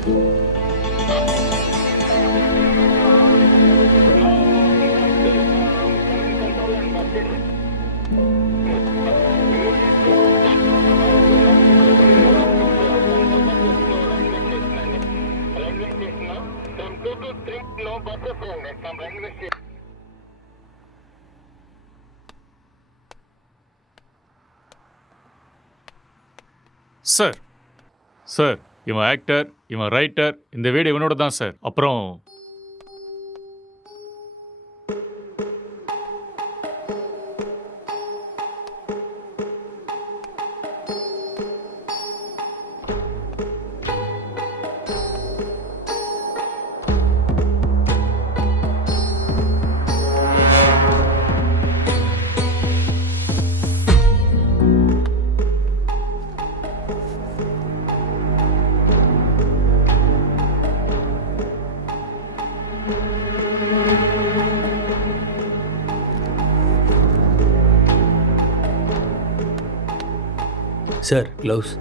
Sir sir இவன் actor, இவன் writer, இந்த வீடு இவனோட தான் சார். அப்புறம் சார் க்ளவுஸ்.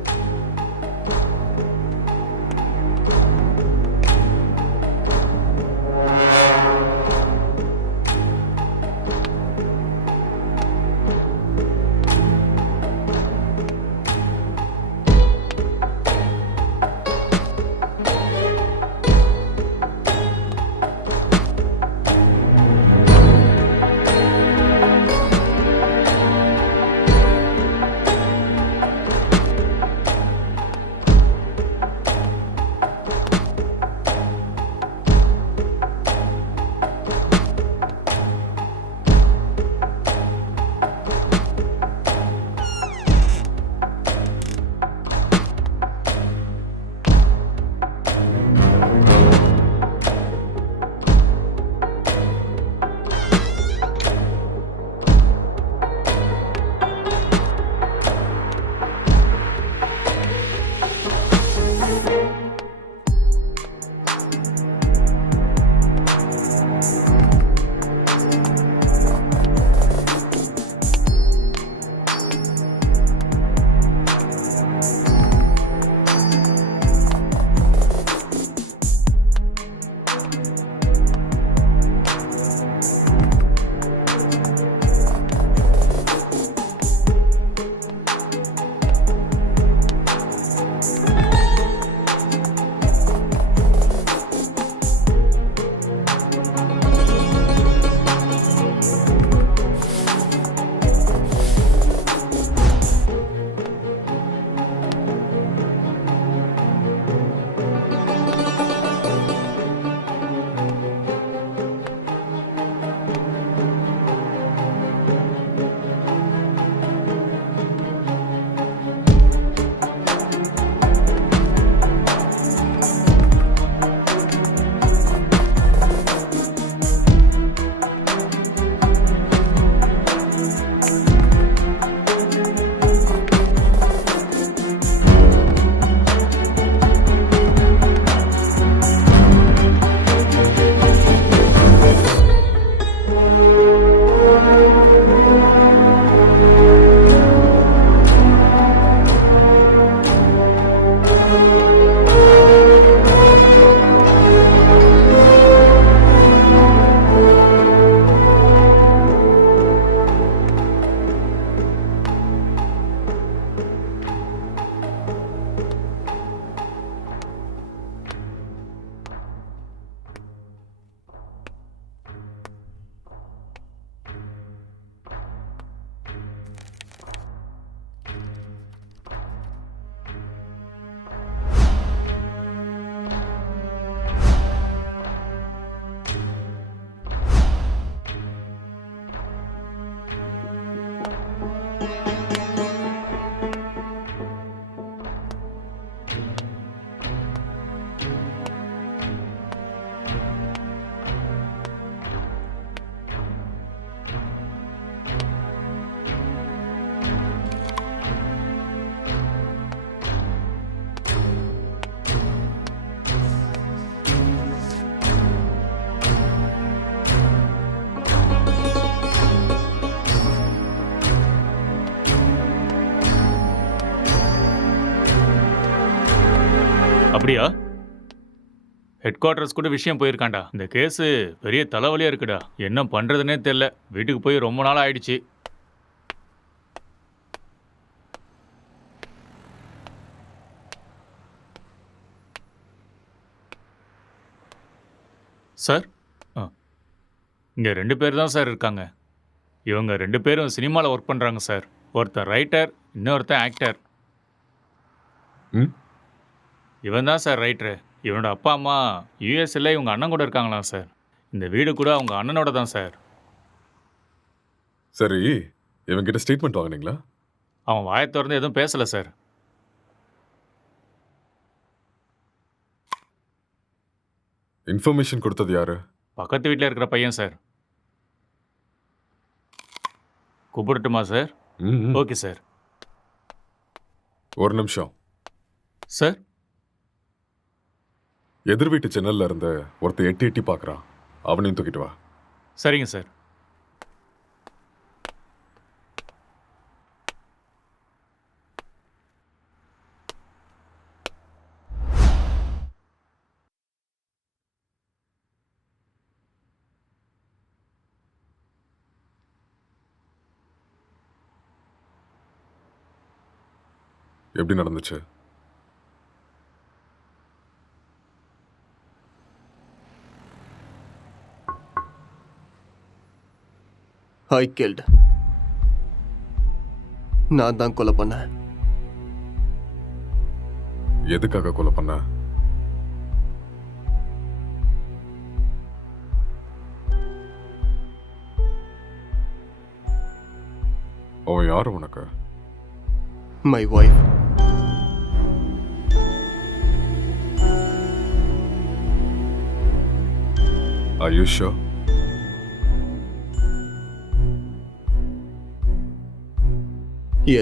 அப்படியா? ஹெட் குவார்ட்டர்ஸ் கூட விஷயம் போயிருக்காண்டா. இந்த கேஸு பெரிய தலைவலியா இருக்குடா. என்ன பண்றதுனே தெரியல. வீட்டுக்கு போய் ரொம்ப நாள் ஆயிடுச்சு. சார், ஆ, இங்க 2 பேர் தான் சார் இருக்காங்க. இவங்க 2 பேரும் சினிமால ஒர்க் பண்றாங்க சார். ஒருத்தன் ரைட்டர், இன்னொருத்தன் ஆக்டர். ம் இவன் தான் சார் ரைட்டரு. இவனோட அப்பா அம்மா யூஎஸ்ல இவங்க அண்ணன் கூட இருக்காங்களாம் சார். இந்த வீடு கூட அவங்க அண்ணனோட தான் சார். சரி, இவங்கிட்ட ஸ்டேட்மெண்ட் வாங்குனீங்களா? அவன் வாயை திறந்து எதுவும் பேசல சார். இன்ஃபர்மேஷன் கொடுத்தது யாரு? பக்கத்து வீட்டில் இருக்கிற பையன் சார். கூப்பிடட்டுமா சார்? ம், ம். Okay sir. ஒரு நிமிஷம். சார், எதிர் வீட்டு ஜன்னல்ல இருந்து ஒருத்தன் எட்டி எட்டி பார்க்கறான். அவனையும் தூக்கிட்டு வா. சரிங்க சார். எப்படி நடந்துச்சு? ஐ கில்ட். நான் தான் கொலை பண்ணேன். எதுக்காக கொலை பண்ண? அவன் யாரு உனக்கு? My wife. Are you sure?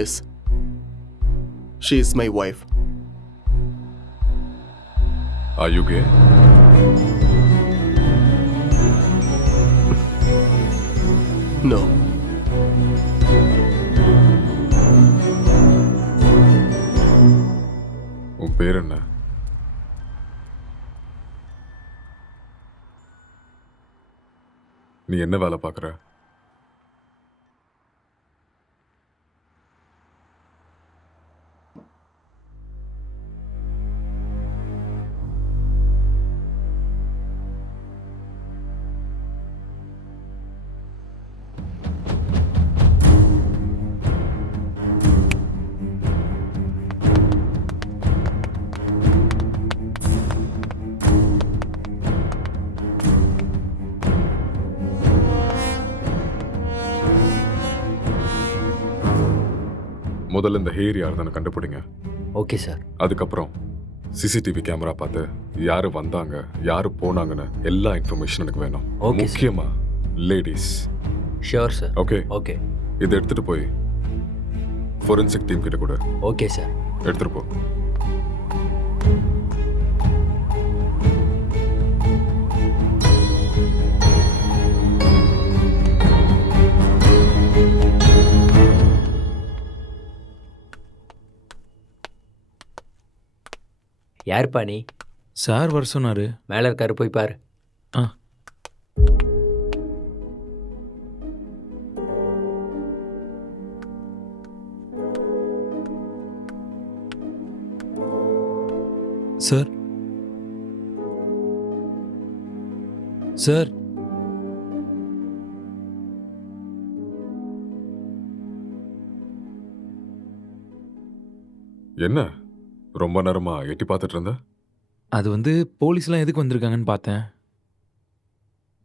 Yes, she is my wife. Are you gay? No. உன் பேர் என்ன? நீ என்ன வேலை பார்க்குற? முதல்ல இந்த ஹேர் யாருன்னு கண்டுபிடிங்க. Okay sir. அதுக்கப்புறம் சிசிடிவி கேமரா பார்த்து யாரு வந்தாங்க, யாரு போனாங்கன்னு எல்லா இன்ஃபர்மேஷன் எனக்கு வேணும். Okay, sir. முக்கியமா ladies. Sure sir. Okay, okay. இதை எடுத்துட்டு போய் ஃபோரென்சிக் டீம் கிட்ட கூட ஓகே சார். எடுத்துட்டு போ. யாருப்பா நீ? சார் வர சொன்னாரு. மேலே இருக்காரு, போய் பாரு. ஆ. சார், சார், என்ன ரொம்ப நேரமா எட்டி பார்த்துட்டு இருந்த? அது வந்து போலீஸ்லாம் எதுக்கு வந்திருக்காங்கன்னு பார்த்தேன்.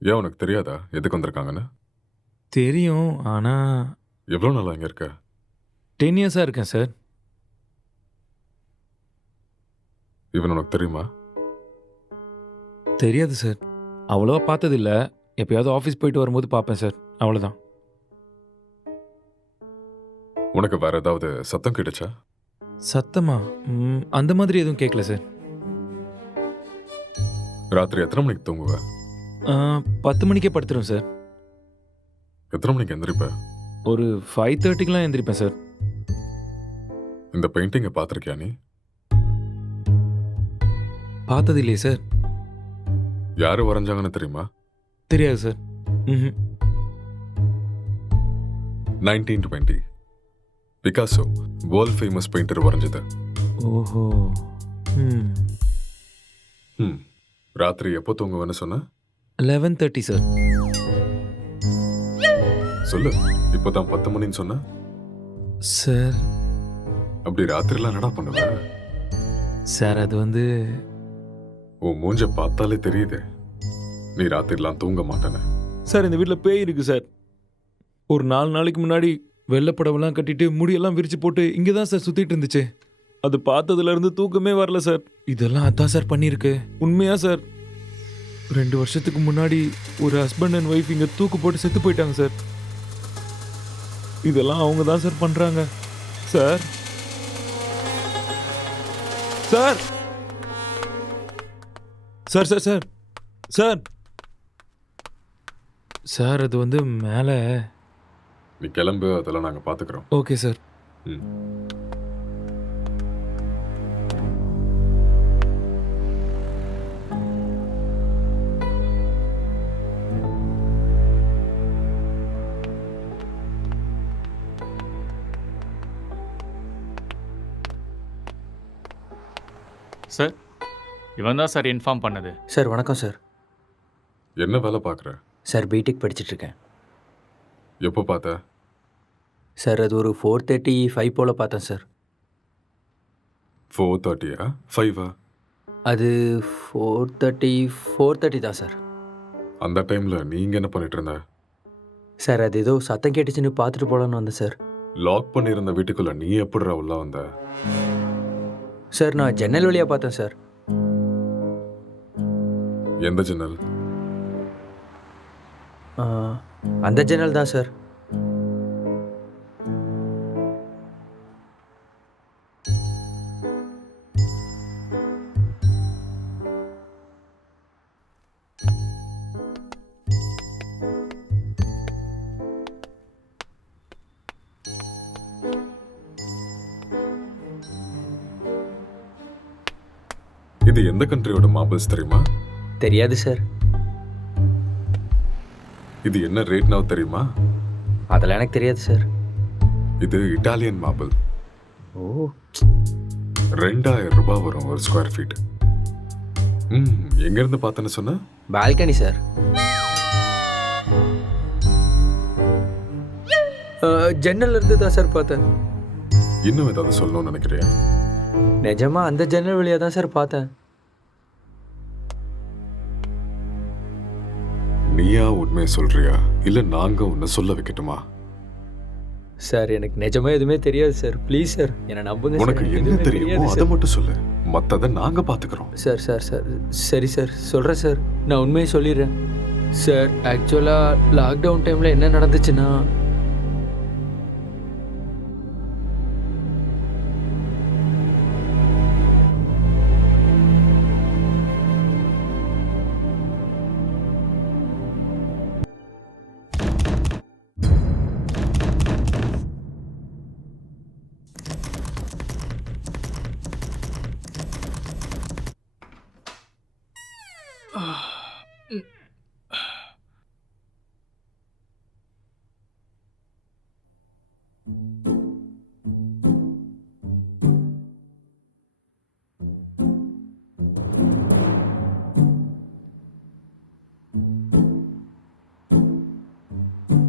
ஏன் உனக்கு தெரியாதா எதுக்கு வந்திருக்காங்கன்னு? தெரியும், ஆனால் எவ்வளோ நாளா இங்க இருக்க? 10 இயர்ஸாக இருக்கேன் சார். இவன் உனக்கு தெரியுமா? தெரியாது சார். அவ்வளோவா பார்த்ததில்ல. எப்பயாவது ஆஃபீஸ் போயிட்டு வரும்போது பார்ப்பேன் சார், அவ்வளோதான். உனக்கு வேற ஏதாவது சத்தம் கேட்டுச்சா? சத்தமா? அந்த மாதிரி எதுவும் கேட்கல சார். ராத்திரி எத்தனை மணிக்கு தூங்குவ? 10 மணிக்கே படுத்துரும் சார். எத்தனை மணிக்கு எந்திரிப்ப? ஒரு 5:30க்கெலாம் எந்திரிப்பேன் சார். இந்த பெயிண்டிங்கை பார்த்துருக்கியா நீ? பார்த்தது இல்லையே சார். யாரு வரைஞ்சாங்கன்னு தெரியுமா? தெரியாது சார். ம். 1920 பிகாசோ வேர்ல்ட் ஃபேமஸ் பெயிண்டர் வரைஞ்சது. ஓஹோ. ம். ம். ராத்திரி எப்போ தூங்குவேன்னு சொன்ன? 11:30 சார். சொல்லு. இப்போதான் 10 மணின்னு சொன்ன. சார் அப்படி ராத்திரிலாம் என்னடா பண்ணுவேன்? சார் அது வந்து உன் மூஞ்ச பார்த்தாலே தெரியுது நீ ராத்திரிலாம் தூங்க மாட்டேன்னு. சார் இந்த வீட்டில் பேய் இருக்கு சார். ஒரு 4 நாளைக்கு முன்னாடி வெள்ளைப்படவெல்லாம் கட்டிட்டு முடியெல்லாம் விரிச்சு போட்டு இங்கே தான் சார் சுற்றிட்டு இருந்துச்சு. அது பார்த்ததுலேருந்து தூக்கமே வரல சார். இதெல்லாம் அதான் சார் பண்ணியிருக்கு. உண்மையா சார், 2 வருஷத்துக்கு முன்னாடி ஒரு ஹஸ்பண்ட் அண்ட் ஒய்ஃப் இங்கே தூக்கு போட்டு செத்து போயிட்டாங்க சார். இதெல்லாம் அவங்க தான் சார் பண்ணுறாங்க sir. Sir sir sir sir sir sir அது வந்து மேலே. நீ கிளம்பு, அதெல்லாம் நாங்கள் பார்த்துக்குறோம். Okay sir. ம். சார் இவன் தான் சார் இன்ஃபார்ம் பண்ணது. சார் வணக்கம் சார். என்ன வேலை பார்க்குற? சார் பிடெக் படிச்சிட்ருக்கேன். எப்போ பார்த்த? சார் அது ஒரு 4:35 போல் பார்த்தேன் சார். 4:30 5 அது 4:30 தான் சார். அந்த டைமில் நீங்கள் என்ன பண்ணிட்டு இருந்த? சார் அது ஏதோ சத்தம் கேட்டுச்சுன்னு பார்த்துட்டு போகலான்னு வந்தேன் சார். லாக் பண்ணியிருந்த வீட்டுக்குள்ளே நீ எப்படிடா உள்ள வந்த? சார் நான் ஜன்னல் வழியாக பார்த்தேன் சார். எந்த ஜன்னல்? ஆ, அந்த ஜன்னல் தான் சார். இது எந்த கண்ட்ரியோட மார்பிள்ஸ் தெரியுமா? தெரியாது சார். இது என்ன ரேட்னா தெரியுமா? அதெல்லாம் எனக்கு தெரியாது சார். இது இட்டாலியன் மார்பிள். ஓ 2000 ரூபாய் வரும் ஒரு ஸ்கொயர் ஃபீட். எங்கேருந்து பார்த்தேன்னு சொன்ன? Balcony sir. ஜன்னல் இருந்து தான் சார் பார்த்தேன். இன்னும் ஏதாவது சொல்லணும்னு நினைக்கிறியா? நிஜமா அந்த ஜன்னல் வழியாக தான் சார் பார்த்தேன். நீயா உண்மையை சொல்றியா இல்ல நாங்க உன்னை சொல்ல வைக்கட்டுமா? சார் எனக்கு நிஜமா எதுவுமே தெரியாது சார். ப்ளீஸ் சார் என்னை நம்புங்க சார். உனக்கு எனக்கு என்ன எதுவுமே தெரியுமோ தெரியாது அதை சார். மட்டும் சொல்லு, மத்ததை நாங்க பாத்துக்கிறோம். சார் சார் சார் சரி சார் சொல்கிறேன் சார். நான் உண்மையை சொல்லிடுறேன் சார். ஆக்சுவலாக லாக்டவுன் டைமில் என்ன நடந்துச்சுன்னா,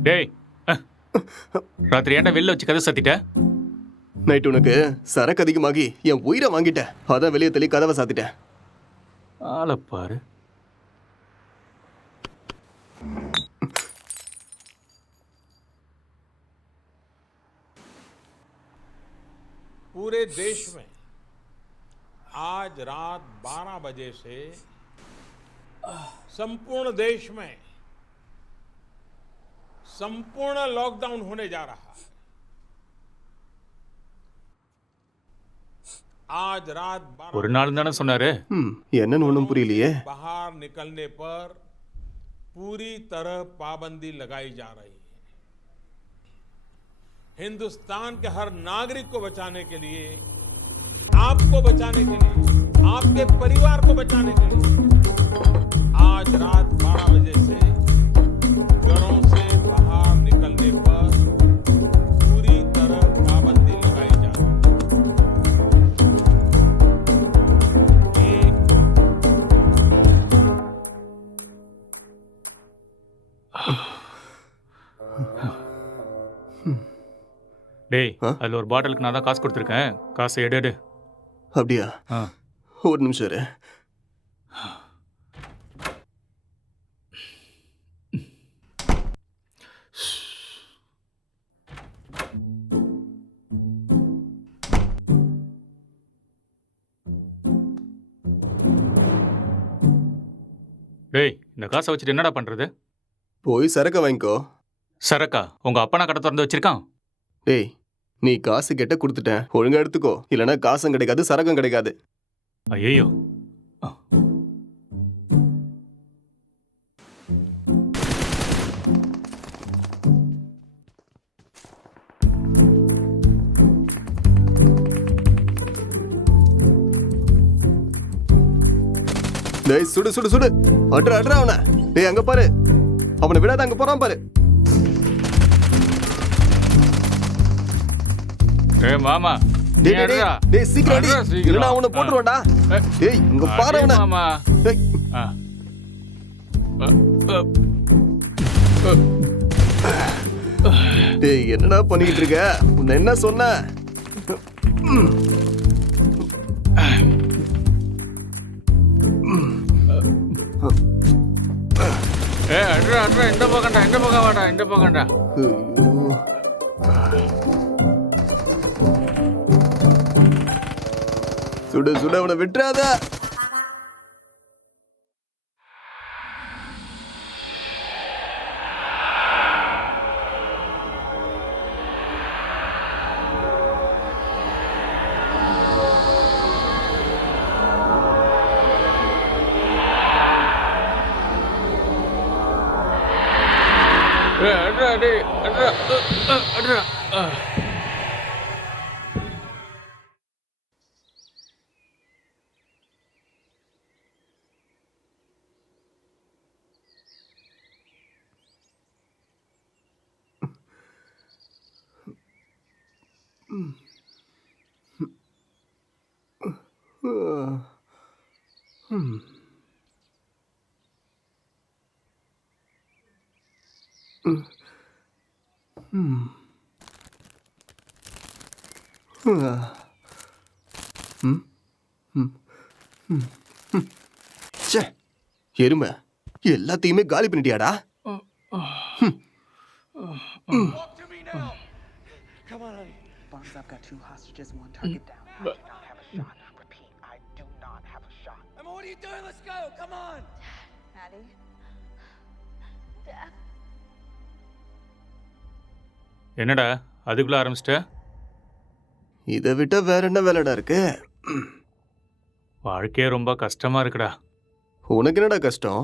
டேய் ராத்திரி ஏன்டா வெளில வச்சு கதை சாத்திட்ட? நைட் உனக்கு சரக்கு அதிகமாகி என் உயிரை வாங்கிட்டேன். அதான் வெளியே தள்ளி கதவை சாத்திட்டேன். ஆளை பாரு. पूरे देश में आज रात 12 बजे से संपूर्ण देश में संपूर्ण लॉकडाउन होने जा रहा है। आज रात 12 ஒரு நாள் தானே சொன்னாரு. என்னன்னு ஒன்றும் புரியலையே. बाहर निकलने पर पूरी तरह पाबंदी लगाई जा रही है। हिंदुस्तान के हर नागरिक को बचाने के लिए, आपको बचाने के लिए, आपके परिवार को बचाने के लिए आज आज रात 12 बजे से घरों से बाहर निकलने पर पूरी तरह पाबंदी लगाई जा रही है। டேய் ஆ? அதில் ஒரு பாட்டிலுக்கு நான் தான் காசு கொடுத்துருக்கேன். காசை எடு. அப்படியா? ஆ. ஒரு நிமிஷம் இரு. டேய் இந்த காசை வச்சுட்டு என்னடா பண்ணுறது? போய் சரக்க வாங்கிக்கோ. சரக்கா உங்கள் அப்பனா கடை திறந்து வச்சிருக்கான்? டேய், நீ காசு கெட்ட கொடுத்துட்டேன், ஒழுங்கா எடுத்துக்கோ. இல்லைன்னா காசும் கிடைக்காது, சரக்கும் கிடைக்காது. ஐயோ. டேய், சுடு சுடு சுடு. அட்ரா அட்ரா அவனை. டேய், அங்க பாரு. அவனை விடாத, அங்க போறான் பாரு. ஏய் மாமா நீ டேய், டேய், அடுறா. டேய், சீக்கிரம் அடி. அடுறா, சீக்கிரம். இல்லைன்னா அவனை போட்டுருவான்டா. டேய், இங்க பாரு அவனை. மாமா. டேய், ஆ. டேய், என்னடா பண்ணிக்கிட்டு இருக்க? உன்னை என்ன சொன்ன? ஏய் அடுறா இந்த பக்கம் வாடா இந்த பக்கம்டா. ஐயோ. சுடு சுடு, அவனை விட்டுறாத. ஏய் அடுறா டேய் அடுறா. ச்சே, எருமை எல்லாத்தையுமே காலி பண்ணிட்டியாடா? Bonds, I've got 2 hostages, 1 target down. I do not have a shot. Repeat, I do not have a shot. Emma, what are you doing? Let's go. Come on. Maddie. Dad. என்னடா அதுக்குள்ள ஆரம்பிச்சிட்ட? இதை விட்டா வேற என்ன வேலைடா இருக்கு? வாழ்க்கையே ரொம்ப கஷ்டமா இருக்குடா. உனக்கு என்னடா கஷ்டம்?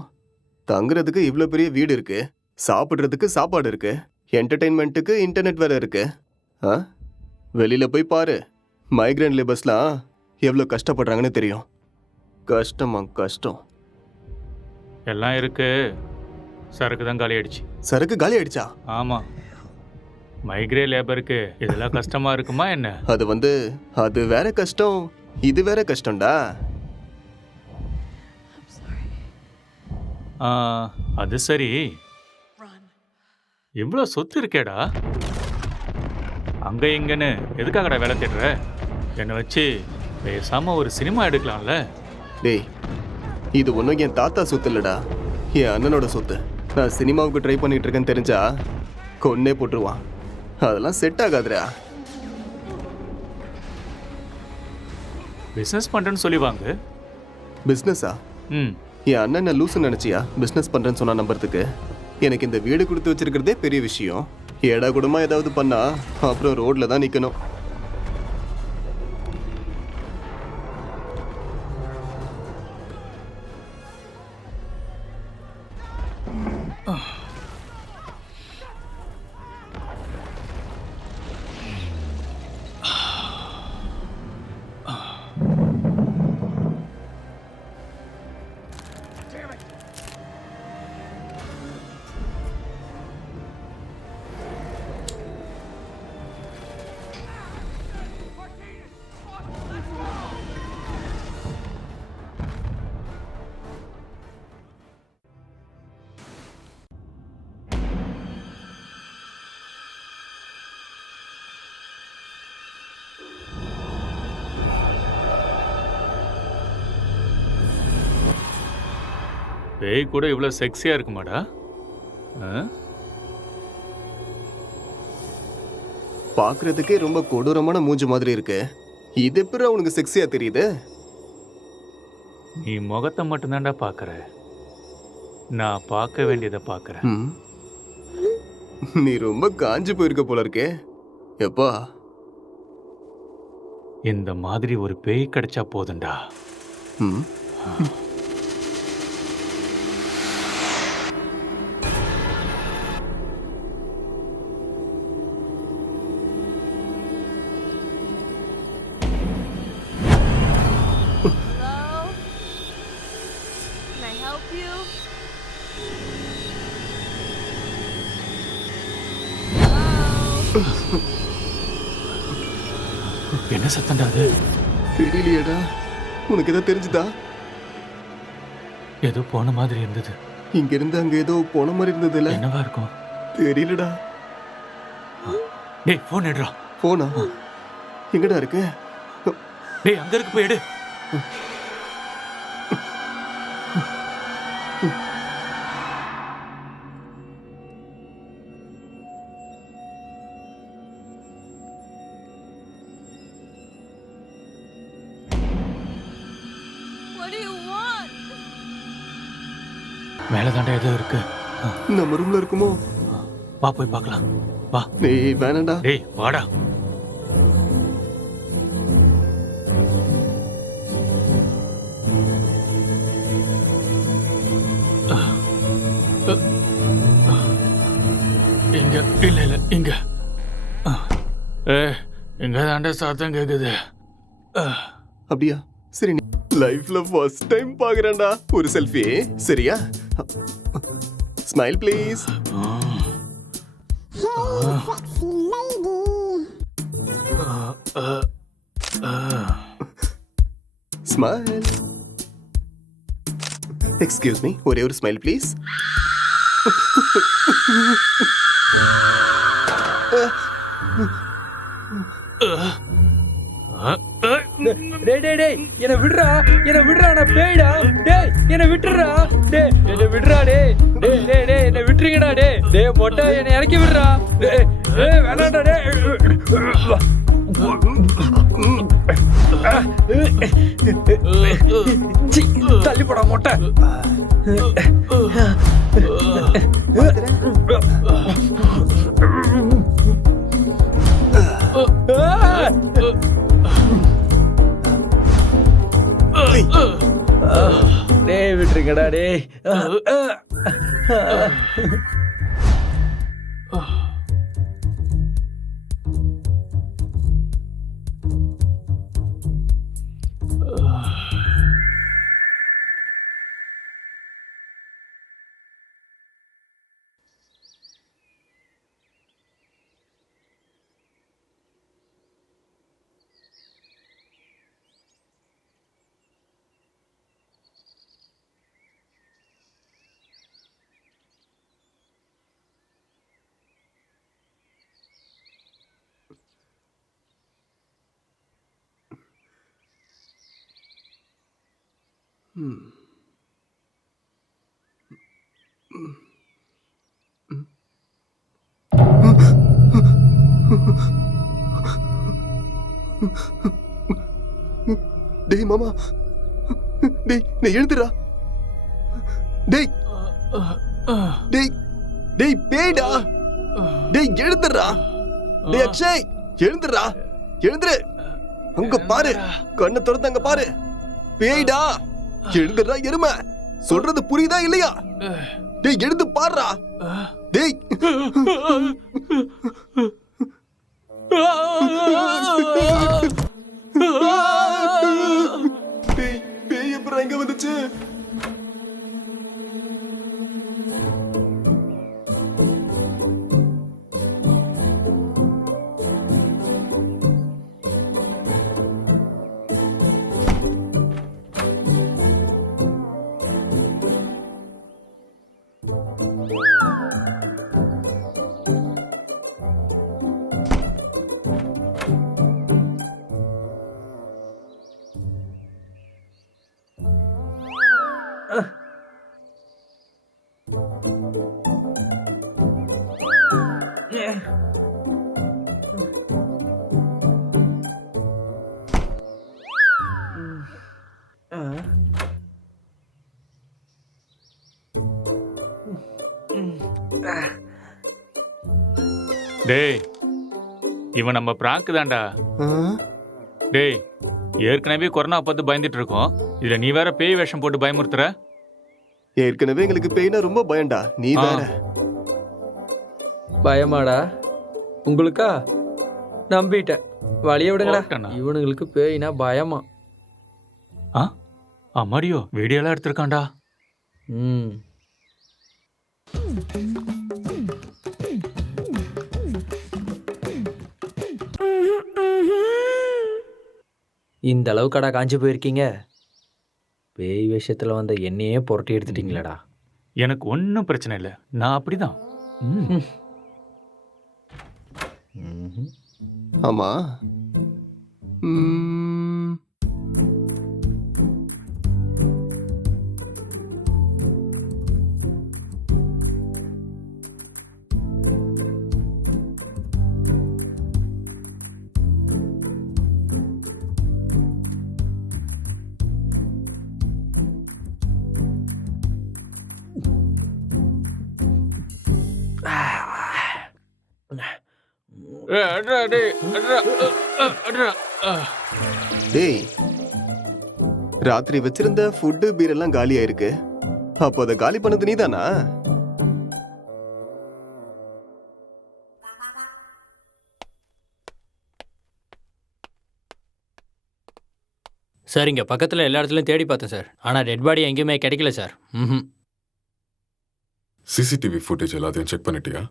தங்குறதுக்கு இவ்வளோ பெரிய வீடு இருக்கு, சாப்பிட்றதுக்கு சாப்பாடு இருக்கு, என்டர்டெயின்மெண்ட்டுக்கு இன்டர்நெட் வேற இருக்கு. ஆ, வெளியில போய் பாரு. மைக்ரேன் லேபர்ஸ்லாம் எவ்வளோ கஷ்டப்படுறாங்கன்னு தெரியும். கஷ்டமா கஷ்டம். எல்லாம் இருக்கு, சரக்கு தான் காலி ஆயிடுச்சு. சரக்கு காலி ஆயிடுச்சா? ஆமாம், மைக்ரே லேபருக்கு இதெல்லாம் கஷ்டமா இருக்குமா என்ன? அது வேற கஷ்டம், இது வேற கஷ்டம்டா. அது சரி, Run. இவ்வளோ சொத்து இருக்கேடா, அங்கே இங்கன்னு எதுக்காகடா வேலை தேடுற? என்னை வச்சு பேசாமல் ஒரு சினிமா எடுக்கலாம்ல? டேய், இது ஒன்றும் என் தாத்தா சொத்து இல்லடா, என் அண்ணனோட சொத்து. நான் சினிமாவுக்கு ட்ரை பண்ணிட்டு இருக்கேன்னு தெரிஞ்சா கொன்னே போட்டுருவான். அதெல்லாம் செட் ஆகாதுடா. பிஸ்னஸ் பண்ணுறேன்னு சொல்லி வாங்க. பிஸ்னஸா? ம், என் அண்ணன் லூசுன்னு நினச்சியா பிஸ்னஸ் பண்ணுறேன்னு சொன்னா நம்புறதுக்கு? எனக்கு இந்த வீடு கொடுத்து வச்சிருக்கிறதே பெரிய விஷயம். ஏடா கூடமா ஏதாவது பண்ணா அப்புறம் ரோட்ல தான் நிற்கணும். பேய் கூட இவ்வளோ செக்ஸியாக இருக்குமாடா? ஆ? பார்க்கறதுக்கே ரொம்ப கொடூரமான மூஞ்சி மாதிரி இருக்கு. இது எப்படி அவனுக்கு செக்ஸியா தெரியுது? நீ முகத்தை மட்டும்தான்டா பார்க்குற. நான் பார்க்க வேண்டியதை பார்க்குறேன். ம். நீ ரொம்ப காஞ்சு போயிருக்க போல இருக்கே. எப்பா இந்த மாதிரி ஒரு பேய் கிடைச்சா போதும்டா. ம். Hello? Can I help you? Hello? என்ன சத்தம்டா அது? தெரியலையேடா. உனக்கு ஏதோ தெரிஞ்சுதா? ஏதோ போன மாதிரி இருந்தது. இங்க இருந்து அங்க ஏதோ போன மாதிரி இருந்ததுல. என்னவா இருக்கும்? தெரியலடா. டேய் ஃபோன் எடுறா. போனா எங்கடா இருக்கு? டேய் அங்க இருக்கு, போய் எடு. What do you want? மேலே தாண்டா ஏதோ இருக்கு. நம்ம ரூம்ல இருக்குமோ? வா போய் பார்க்கலாம். வா. டேய் வேணாம்டா. டேய் வாடா. இங்க இல்ல இல்ல இங்க. இங்க தாண்டா சத்தம் கேக்குது. அப்படியா? சரி, நீ லைஃப்ல ஃபர்ஸ்ட் டைம் பாக்குறேன்டா. ஒரு செல்ஃபி சரியா? Smile please. Smile. Excuse me, ஒரே ஒரு ஸ்மைல் ப்ளீஸ். டேய் டேய் டேய் என்ன விடுறா, என்ன விடுறா, நான் பேய்டா. டேய் என்ன விட்டுறா. டேய் என்ன விடுறா. டேய் டேய் டேய் டேய் என்ன விட்டுறீங்கடா. டேய் டேய் மொட்டை என்ன இறக்கி விடுறா. டேய் டேய் வேணாம்டா. டேய் சி, தள்ளி போடா மொட்டை. டேய் விட்டுருங்கடா. டேய் டேய் மாமா, டேய் நீ எழுந்துடா. டேய் டேய் டேய் பேய்டா. டேய் எழுந்துடா. டேய் அக்ஷய் எழுந்துடா. எழுந்துரு. அங்க பாரு, கண்ணை திறந்து அங்க பாரு. பேய்டா. எழுந்துடா எருமை. சொல்றது புரியுதா இல்லையா? டேய் எழுந்து பாருடா. டேய் டேய் பேய் எப்பறம் எங்க வந்துச்சு? டேய் இவன் நம்ம பிராங்க் தான்டா. ஆ? டேய் ஏற்கனவே கொரோனா பார்த்து பயந்துட்டு இருக்கோம். இதுல நீ வேற பேய் வேஷம் போட்டு பயமுறுத்துற. ஏற்கனவே எங்களுக்கு பேய்னா ரொம்ப பயம்டா, நீ ஆ. வேற. பயமாடா உங்களுக்கா? நம்பிட்டேன். வழிய விடுங்கடா. ஓட்டண்ணா. இவனுங்களுக்கு பேய்னா பயமா. அம்மாடியோ வீடியோலாம் எடுத்திருக்கான்டா. ம். இந்த அளவுக்கடா காஞ்சி போயிருக்கீங்க? பேய் விஷயத்துல வந்த என்னையே புரட்டி எடுத்துட்டீங்களேடா. எனக்கு ஒன்றும் பிரச்சனை இல்லை, நான் அப்படிதான். ம். ம்ஹும். ஆமா. ம், அட்ரா, டேய், அட்ரா, அட்ரா. டேய் ராத்திரி வச்சிருந்த ஃபுட்டு பீர் எல்லாம் காலியா இருக்கு. அப்போ அதை காலி பண்ணது நீதானா? சார் இங்கே பக்கத்தில் எல்லா இடத்துலையும் தேடி பார்த்தேன் சார், ஆனால் டெட் பாடி எங்கேயுமே கிடைக்கல சார். ம். சிசிடிவி ஃபுட்டேஜ் எல்லாத்தையும் செக் பண்ணிட்டியா?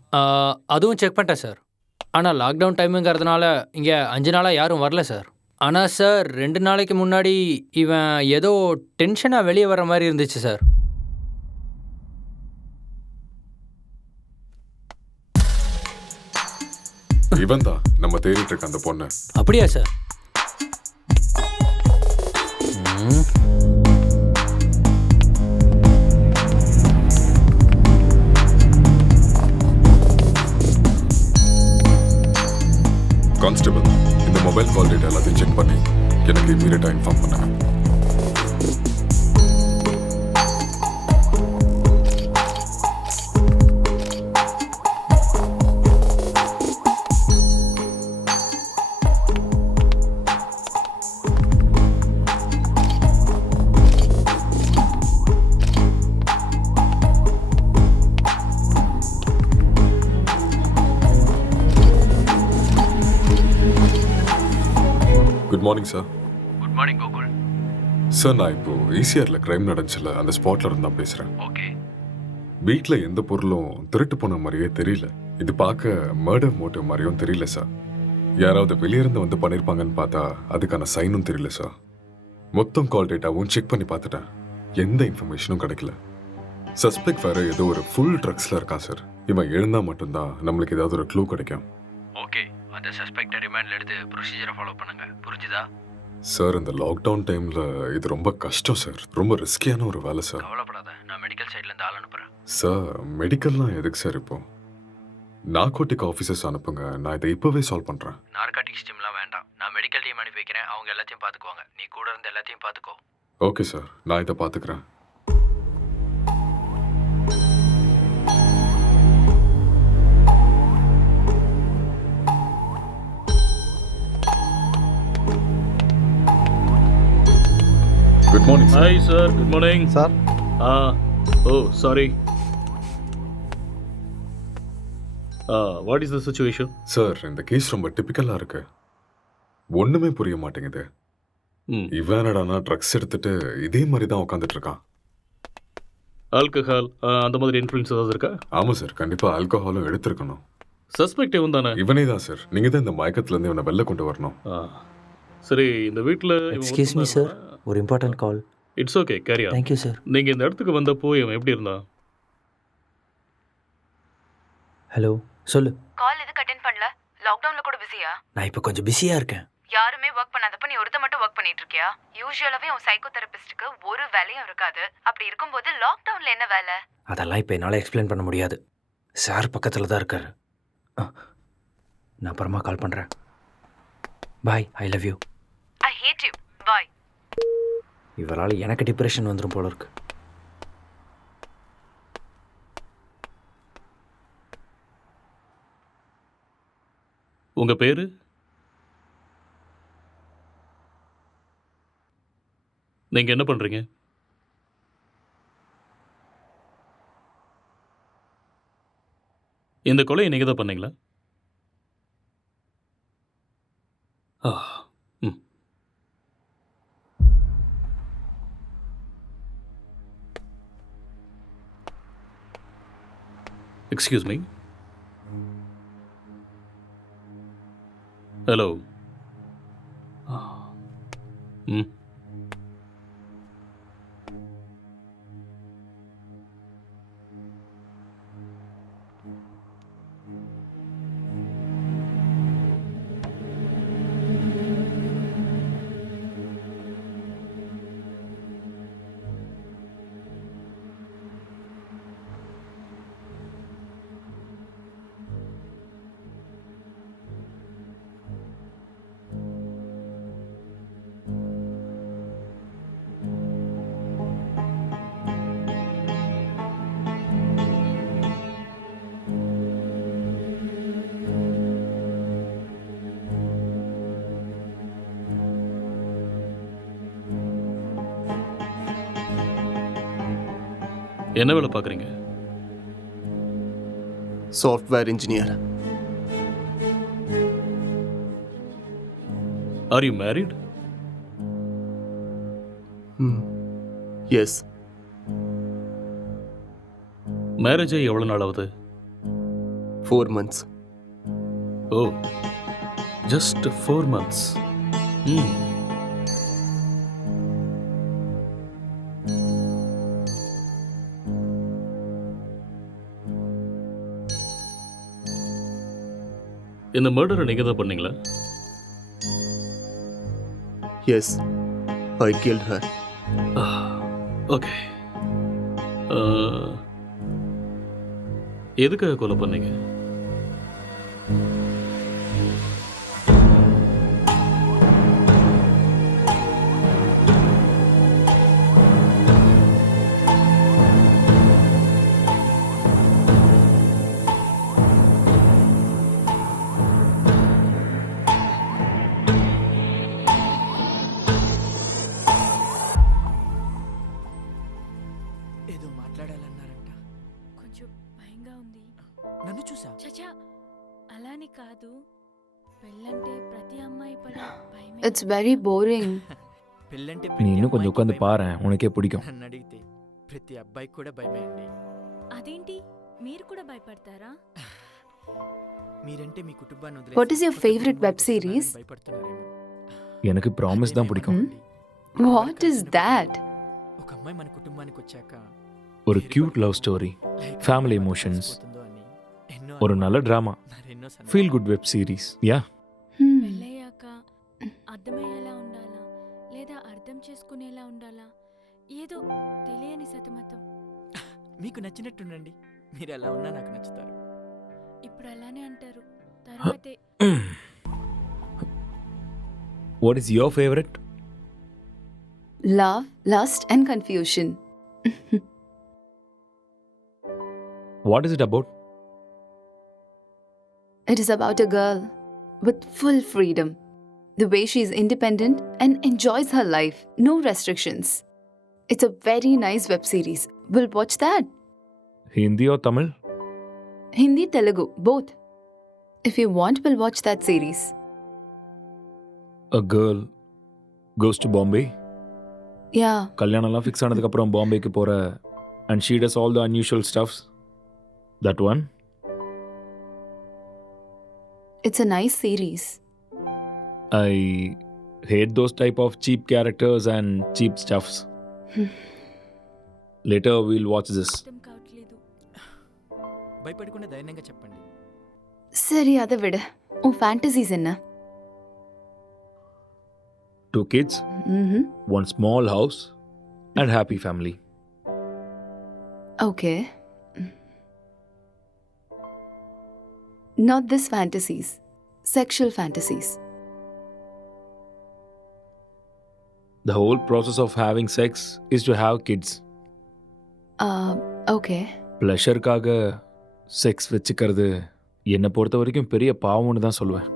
அதுவும் செக் பண்ணிட்டேன் சார். ஆனால் லாக்டவுன் டைமுங்கிறதுனால இங்கே 5 நாளாக யாரும் வரல சார். ஆனால் சார் 2 நாளைக்கு முன்னாடி இவன் ஏதோ டென்ஷனாக வெளியே வர மாதிரி இருந்துச்சு சார். இவன் தான் நம்ம தேடிட்டு இருக்க அந்த பொண்ணு. அப்படியா சார்? ம். கான்ஸ்டபிள், இந்த மொபைல் கால் டேட்டா எல்லாத்தையும் செக் பண்ணி எனக்கு இமீடியட்டாக இன்ஃபார்ம் பண்ணுங்க. Good morning sir. Good morning Gokul. Sir நான் இப்போ ஈசிஆரில் கிரைம் நடந்துச்சுல, அந்த ஸ்பாட்ல இருந்து தான் பேசுகிறேன். ஓகே. வீட்டில் எந்த பொருளும் திருட்டு போன மாதிரியே தெரியல. இது பார்க்க மர்டர் மோட்டிவ் மாதிரியும் தெரியல சார். யாராவது வெளியிருந்து வந்து பண்ணியிருப்பாங்கன்னு பார்த்தா அதுக்கான சைனும் தெரியல சார். மொத்தம் கால் டேட்டாவும் செக் பண்ணி பார்த்துட்டேன், எந்த இன்ஃபர்மேஷனும் கிடைக்கல. சஸ்பெக்ட் வேற ஏதோ ஒரு ஃபுல் ட்ரக்ஸில் இருக்கான் சார். இவன் எழுந்தா மட்டும்தான் நம்மளுக்கு ஏதாவது ஒரு க்ளூ கிடைக்கும். ஓகே, அந்த சஸ்பெக்டை ரிமாண்டில் எடுத்து ப்ரொசீஜரை ஃபாலோ பண்ணுங்க, புரிஞ்சுதா? சார் இந்த லாக்டவுன் டைமில் இது ரொம்ப கஷ்டம் சார், ரொம்ப ரிஸ்கியான ஒரு வேலை சார். கவலைப்படாத, நான் மெடிக்கல் சைட்லேருந்து ஆள் அனுப்புகிறேன். சார் மெடிக்கல்லாம் எதுக்கு சார் இப்போ? நார்கோட்டிக் ஆஃபீஸர்ஸ் அனுப்புங்க, நான் இதை இப்போவே சால்வ் பண்ணுறேன். நார்காட்டிக்ஸ் டீம்லாம் வேண்டாம், நான் மெடிக்கல் டீம் அனுப்பி வைக்கிறேன், அவங்க எல்லாத்தையும் பார்த்துக்குவாங்க. நீ கூட இருந்து எல்லாத்தையும் பார்த்துக்கோ. ஓகே சார், நான் இதை பார்த்துக்கிறேன். Good morning sir. Hi, sir. Good morning. Sir. Oh, sorry. What is the situation? Sir இந்த கேஸ் ரொம்ப டிப்பிக்கலாக இருக்கு, ஒன்றுமே புரிய மாட்டேங்குது. இவன் என்னடானா ட்ரக்ஸ் எடுத்துட்டு இதே மாதிரி தான் உட்காந்துட்டு இருக்கான். Alcohol, அந்த மாதிரி இன்ஃப்ளூயன்ஸ் ஏதாவது இருக்கா? ஆமாம் சார், கண்டிப்பாக ஆல்கஹாலும் எடுத்திருக்கணும். சஸ்பெக்ட் இவன் தானே? இவனே தான் சார், நீங்கள் தான் இந்த மயக்கத்துலேருந்து இவனை வெளில கொண்டு வரணும். சரி, இந்த வீட்டில் எக்ஸ்கியூஸ் மீ சார், ஒரு important call. It's okay, carry on. Thank you sir. நீங்கள் இந்த இடத்துக்கு வந்தப்போ இவன் எப்படி இருந்தான்? ஹலோ, சொல்லு. கால் எதுக்கு அட்டென்ட் பண்ணல? லாக்டவுன்ல கூட பிஸியா? நான் இப்போ கொஞ்சம் பிஸியாக இருக்கேன். யாருமே ஒர்க் பண்ணாதப்ப நீ ஒருத்த மட்டும் ஒர்க் பண்ணிட்டு இருக்கியா? யூசுவலாவே உன் சைக்கோ தெரபிஸ்டுக்கு ஒரு வேலையும் இருக்காது. அப்படி இருக்கும்போது லாக்டவுன்ல என்ன வேலை? அதெல்லாம் இப்போ என்னால் எக்ஸ்பிளைன் பண்ண முடியாது. சார் பக்கத்தில் தான் இருக்காரு. நான் அப்புறமா கால் பண்ணுறேன். Bye, I love you. I hate you. Bye. இவரால் எனக்கு டிப்ரெஷன் வந்துடும் போல இருக்கு. உங்கள் பேர்? நீங்கள் என்ன பண்ணுறீங்க? இந்த கொலையை நீங்கள் தான் பண்ணீங்களா? ஆ ம். Excuse me. ஹலோ. ம். என்ன வேலை பார்க்குறீங்க? Software engineer. Are you married? Yes. Marriage ஆகி எவ்வளோ நாள் ஆகுது? 4 months. ஓ, ஜஸ்ட் 4 months. ம். இந்த மர்டரை நீங்கள் தான் பண்ணீங்களா? எஸ், ஐ killed her. ஓகே. எதுக்காக கொலை பண்ணீங்க? ఏదో మాట్లాడాలన్నారంట. కొంచెం భయంగా ఉంది. నన్ను చూసా? చచా అలాని కాదు. పెళ్ళంటే ప్రతి అమ్మాయి పడే భయమే. It's very boring. పెళ్ళంటే நீ ప్రతి இன்னும் கொஞ்சம் అమ్మాయికి உட்காந்து భయమే. பாரு, உனக்கே பிடிக்கும். నన్ను అడిగితే ప్రతి అబ్బాయికి కూడా భయమే అండి. అదేంటి మీరు కూడా భయపడతారా? మీరంటే మీ కుటుంబాన్ని వదిలేసి What is your కొత్త favorite కుటుంబానికి web series? వస్తున్నారని భయపడుతున్నారేమో. எனக்கு ப்ராமிஸ் தான் பிடிக்கும். What is that? ఒక అమ్మాయి మన కుటుంబానికి వచ్చాక ஒரு cute love story, family emotions, ஒரு நல்ல drama, feel good web series. Yeah. పెళ్ళయ్యాక అర్థమయ్యేలా ఉండాలా లేదా అర్థం చేసుకునేలా ఉండాలా? ఏదో తెలియని సతమతం. మీకు నచ్చినట్టుండండి. మీరు ఎలా ఉన్నా నాకు నచ్చుతారు. ఇప్పుడు అలానే అంటారు, తర్వాతే what is your favourite? Love, lust, and confusion. What is it about? It is about a girl with full freedom. The way she is independent and enjoys her life. No restrictions. It's a very nice web series. We'll watch that. Hindi or Tamil? Hindi, Telugu, both. If you want, we'll watch that series. A girl goes to Bombay. Yeah. கல்யாணம்லாம் fix ஆனதுக்கப்புறம் பாம்பேக்கு போகிற and she does all the unusual stuffs. That one? It's a nice series. I hate those type of cheap characters and cheap stuffs. Later we'll watch this. అర్థం కావట్లేదు. భయపడకుండా ధైర్యంగా చెప్పండి. சரி அதை விடு. உன் ஃபேண்டசிஸ் என்ன? 2 kids, one small house and happy family. Okay. Not this fantasies. Sexual fantasies. The whole process of having sex is to have kids. Okay. ப்ளஷருக்காக செக்ஸ் வச்சுக்கிறது என்னை பொறுத்த வரைக்கும் பெரிய பாவம்னு தான் சொல்லுவேன்.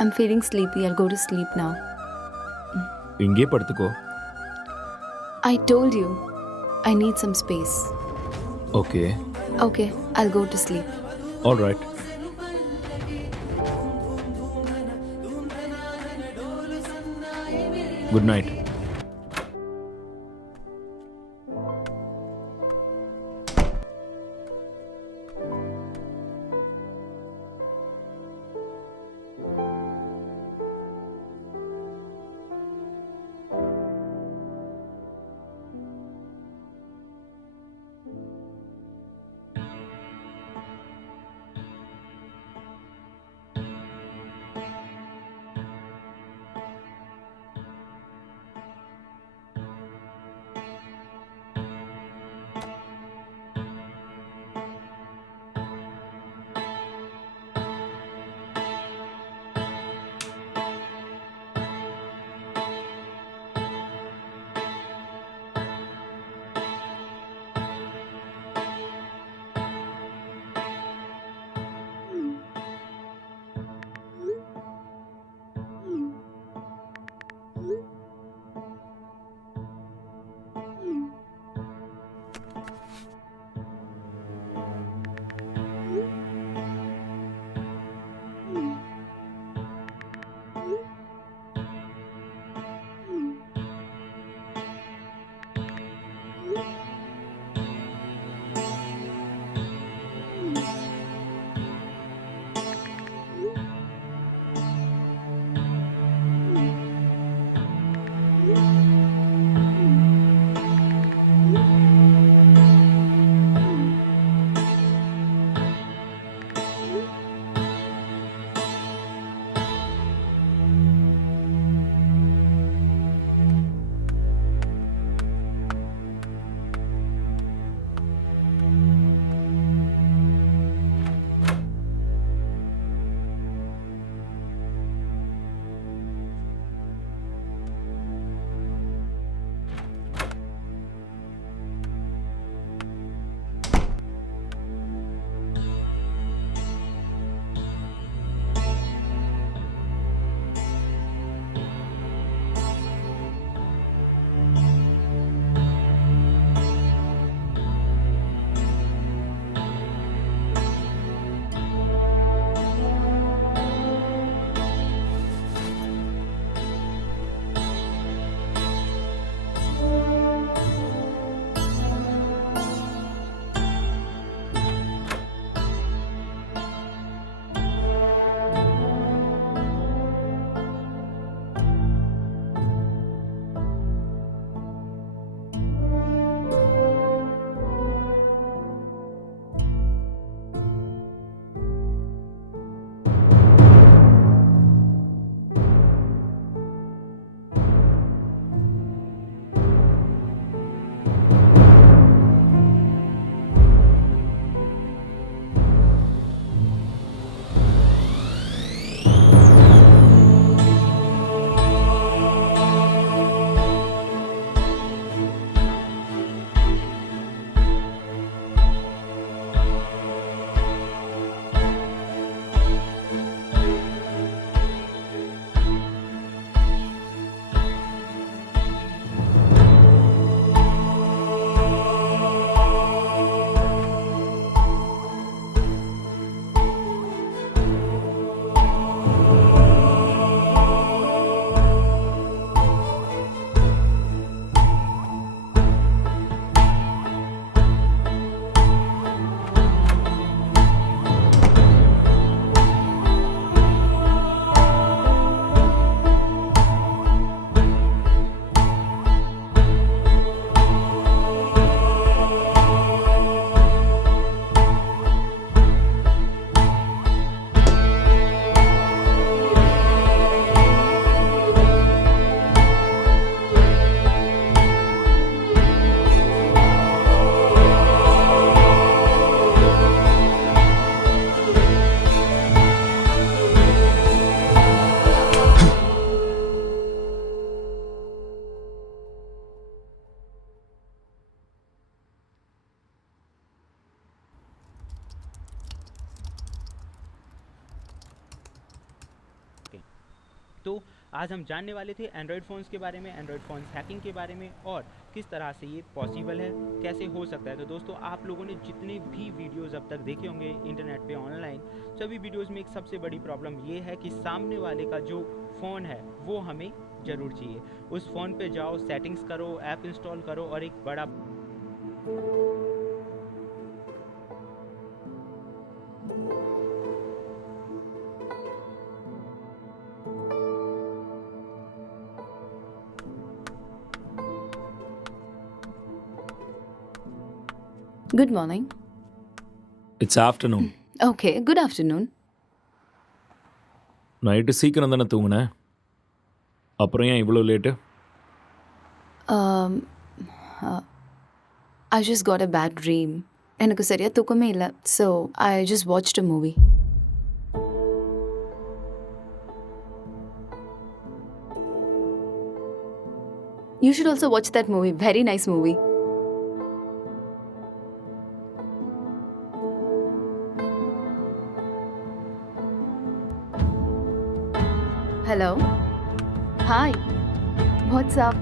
I'm feeling sleepy. I'll go to sleep now. இங்கே படுத்துக்கோ. I told you, I need some space. Okay. Okay, I'll go to sleep. All right. Good night. तो आज हम जानने वाले थे एंड्रॉयड फ़ोन्स के बारे में, एंड्रॉयड फ़ोन्स हैकिंग के बारे में और किस तरह से ये पॉसिबल है, कैसे हो सकता है। तो दोस्तों आप लोगों ने जितने भी वीडियोस अब तक देखे होंगे इंटरनेट पे ऑनलाइन, सभी वीडियोस में एक सबसे बड़ी प्रॉब्लम ये है कि सामने वाले का जो फ़ोन है वो हमें ज़रूर चाहिए। उस फ़ोन पे जाओ, सेटिंग्स करो, ऐप इंस्टॉल करो और एक बड़ा Good morning. It's afternoon. Okay, good afternoon. Night சீக்கிரம் தானே தூங்குனேன், அப்புறம் ஏன் இவ்வளோ late? Um, I just got a bad dream. எனக்கு சரியா தூக்கமே இல்லை. So, I just watched a movie. You should also watch that movie. Very nice movie. Hello. Hi. What's up?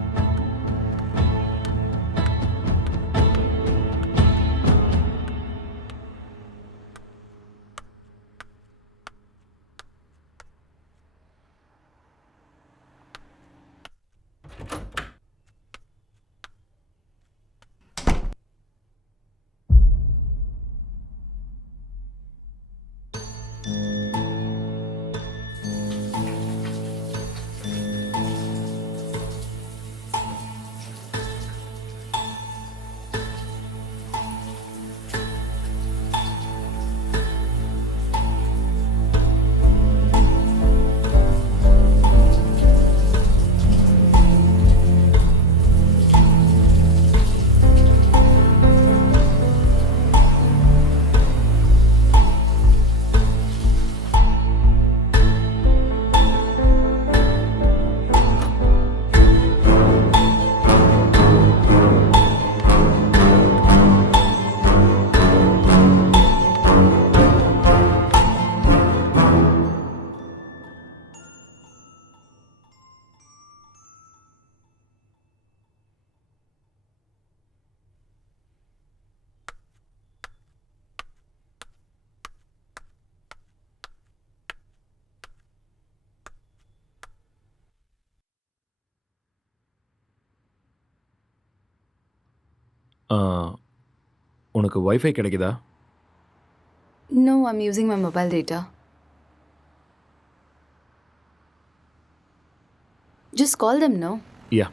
உனக்கு வைஃபை கிடைக்குதா? No, I'm using my mobile data. Just call them, no? Yeah.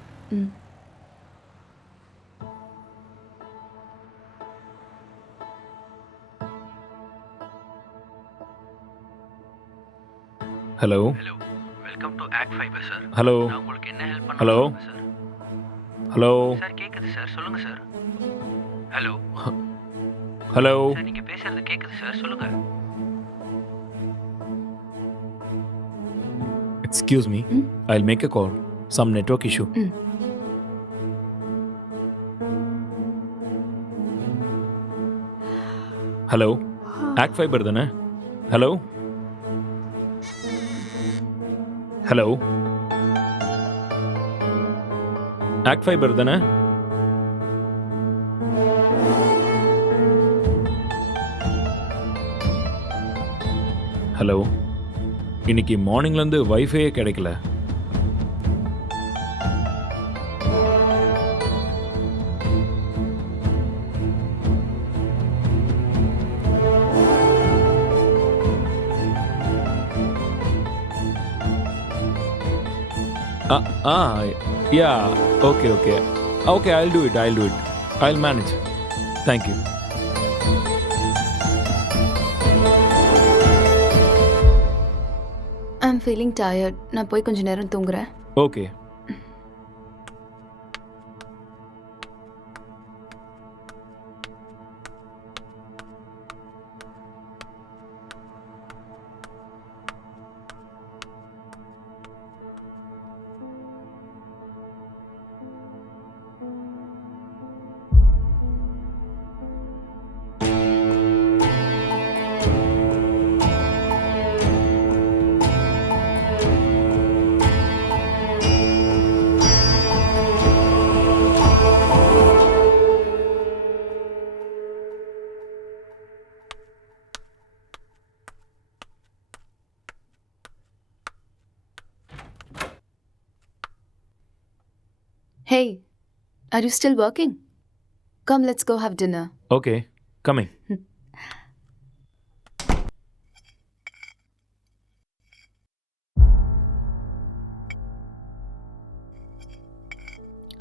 Hello. Hello, welcome to ACT Fiber sir. Hello. நான் உங்களுக்கு என்ன help பண்ண hello. Sir? Hello. Sir கேட்குது sir, சொல்லுங்கள் sir. Hello hello. Sir, நீங்கள் பேசுறது கேட்குது சார், சொல்லுங்கள். Excuse me, I'll make a call. Some network issue. Hello, ACT Fiber தானே? ஹலோ. ஹலோ, ஆக்ட் ஃபைபர் தானே? ஹலோ, இன்னைக்கு மார்னிங்லேருந்து வைஃபையே கிடைக்கல. Yeah, okay okay okay, I'll do it, I'll manage. Thank you. I'm feeling tired. நான் போய் கொஞ்ச நேரம் தூங்குறேன். Okay. Hey, are you still working? Come, let's go have dinner. Okay coming.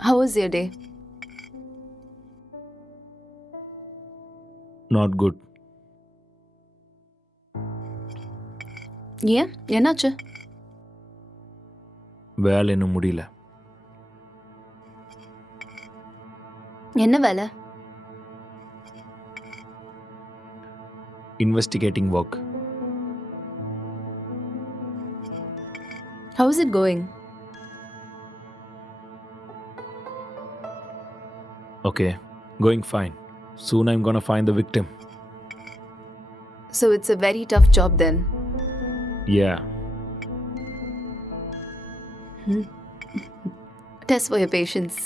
How was your day? Not good. ஏன் என்னாச்சு? வேலை இன்னும் முடியல. என்ன வேலை? Investigating work. How is it going? Okay, going fine. Soon I'm gonna find the victim. So it's a very tough job then. Yeah. Test for your patience.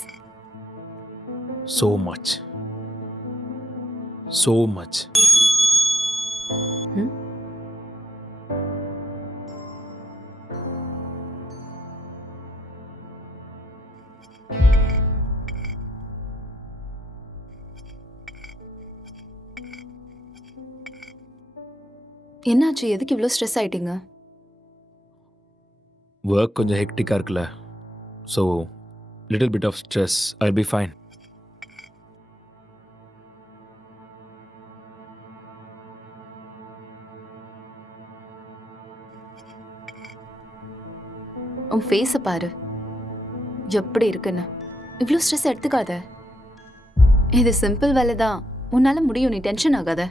So much. So much. என்னாச்சு? எதுக்கு இவ்வளோ stress ஆயிட்டீங்க? Work கொஞ்சம் ஹெக்டிக்காக இருக்குல்ல, so little bit of stress. I'll be fine. உன் ஃபேஸை பாரு, எப்படி இருக்குன்னு. இவ்வளோ ஸ்ட்ரெஸ் எடுத்துக்காத. இது சிம்பிள் வேலை தான், உன்னால முடியும். நீ டென்ஷன் ஆகாத.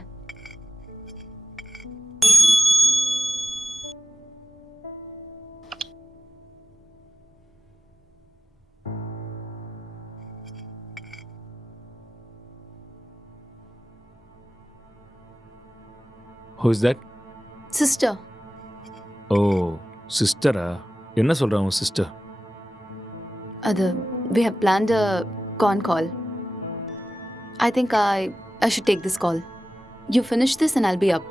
Who is that? சிஸ்டர். ஓ சிஸ்டரா? என்ன சொல்கிறான் உன் சிஸ்டர்? அது we have planned a con call. I think I should take this call. You finish this and I'll be up.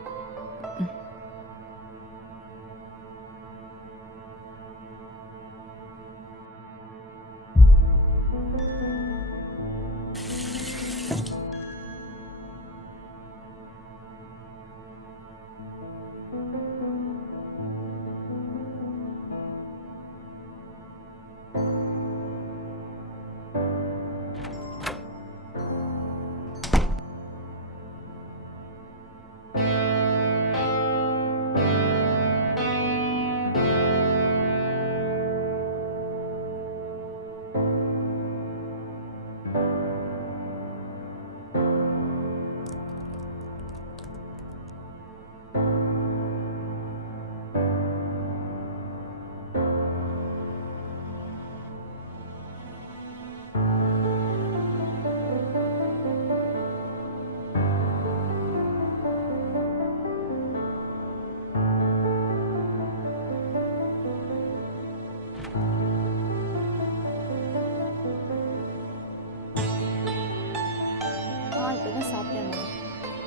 இப்போதான் சாப்பிட்டேம்மா.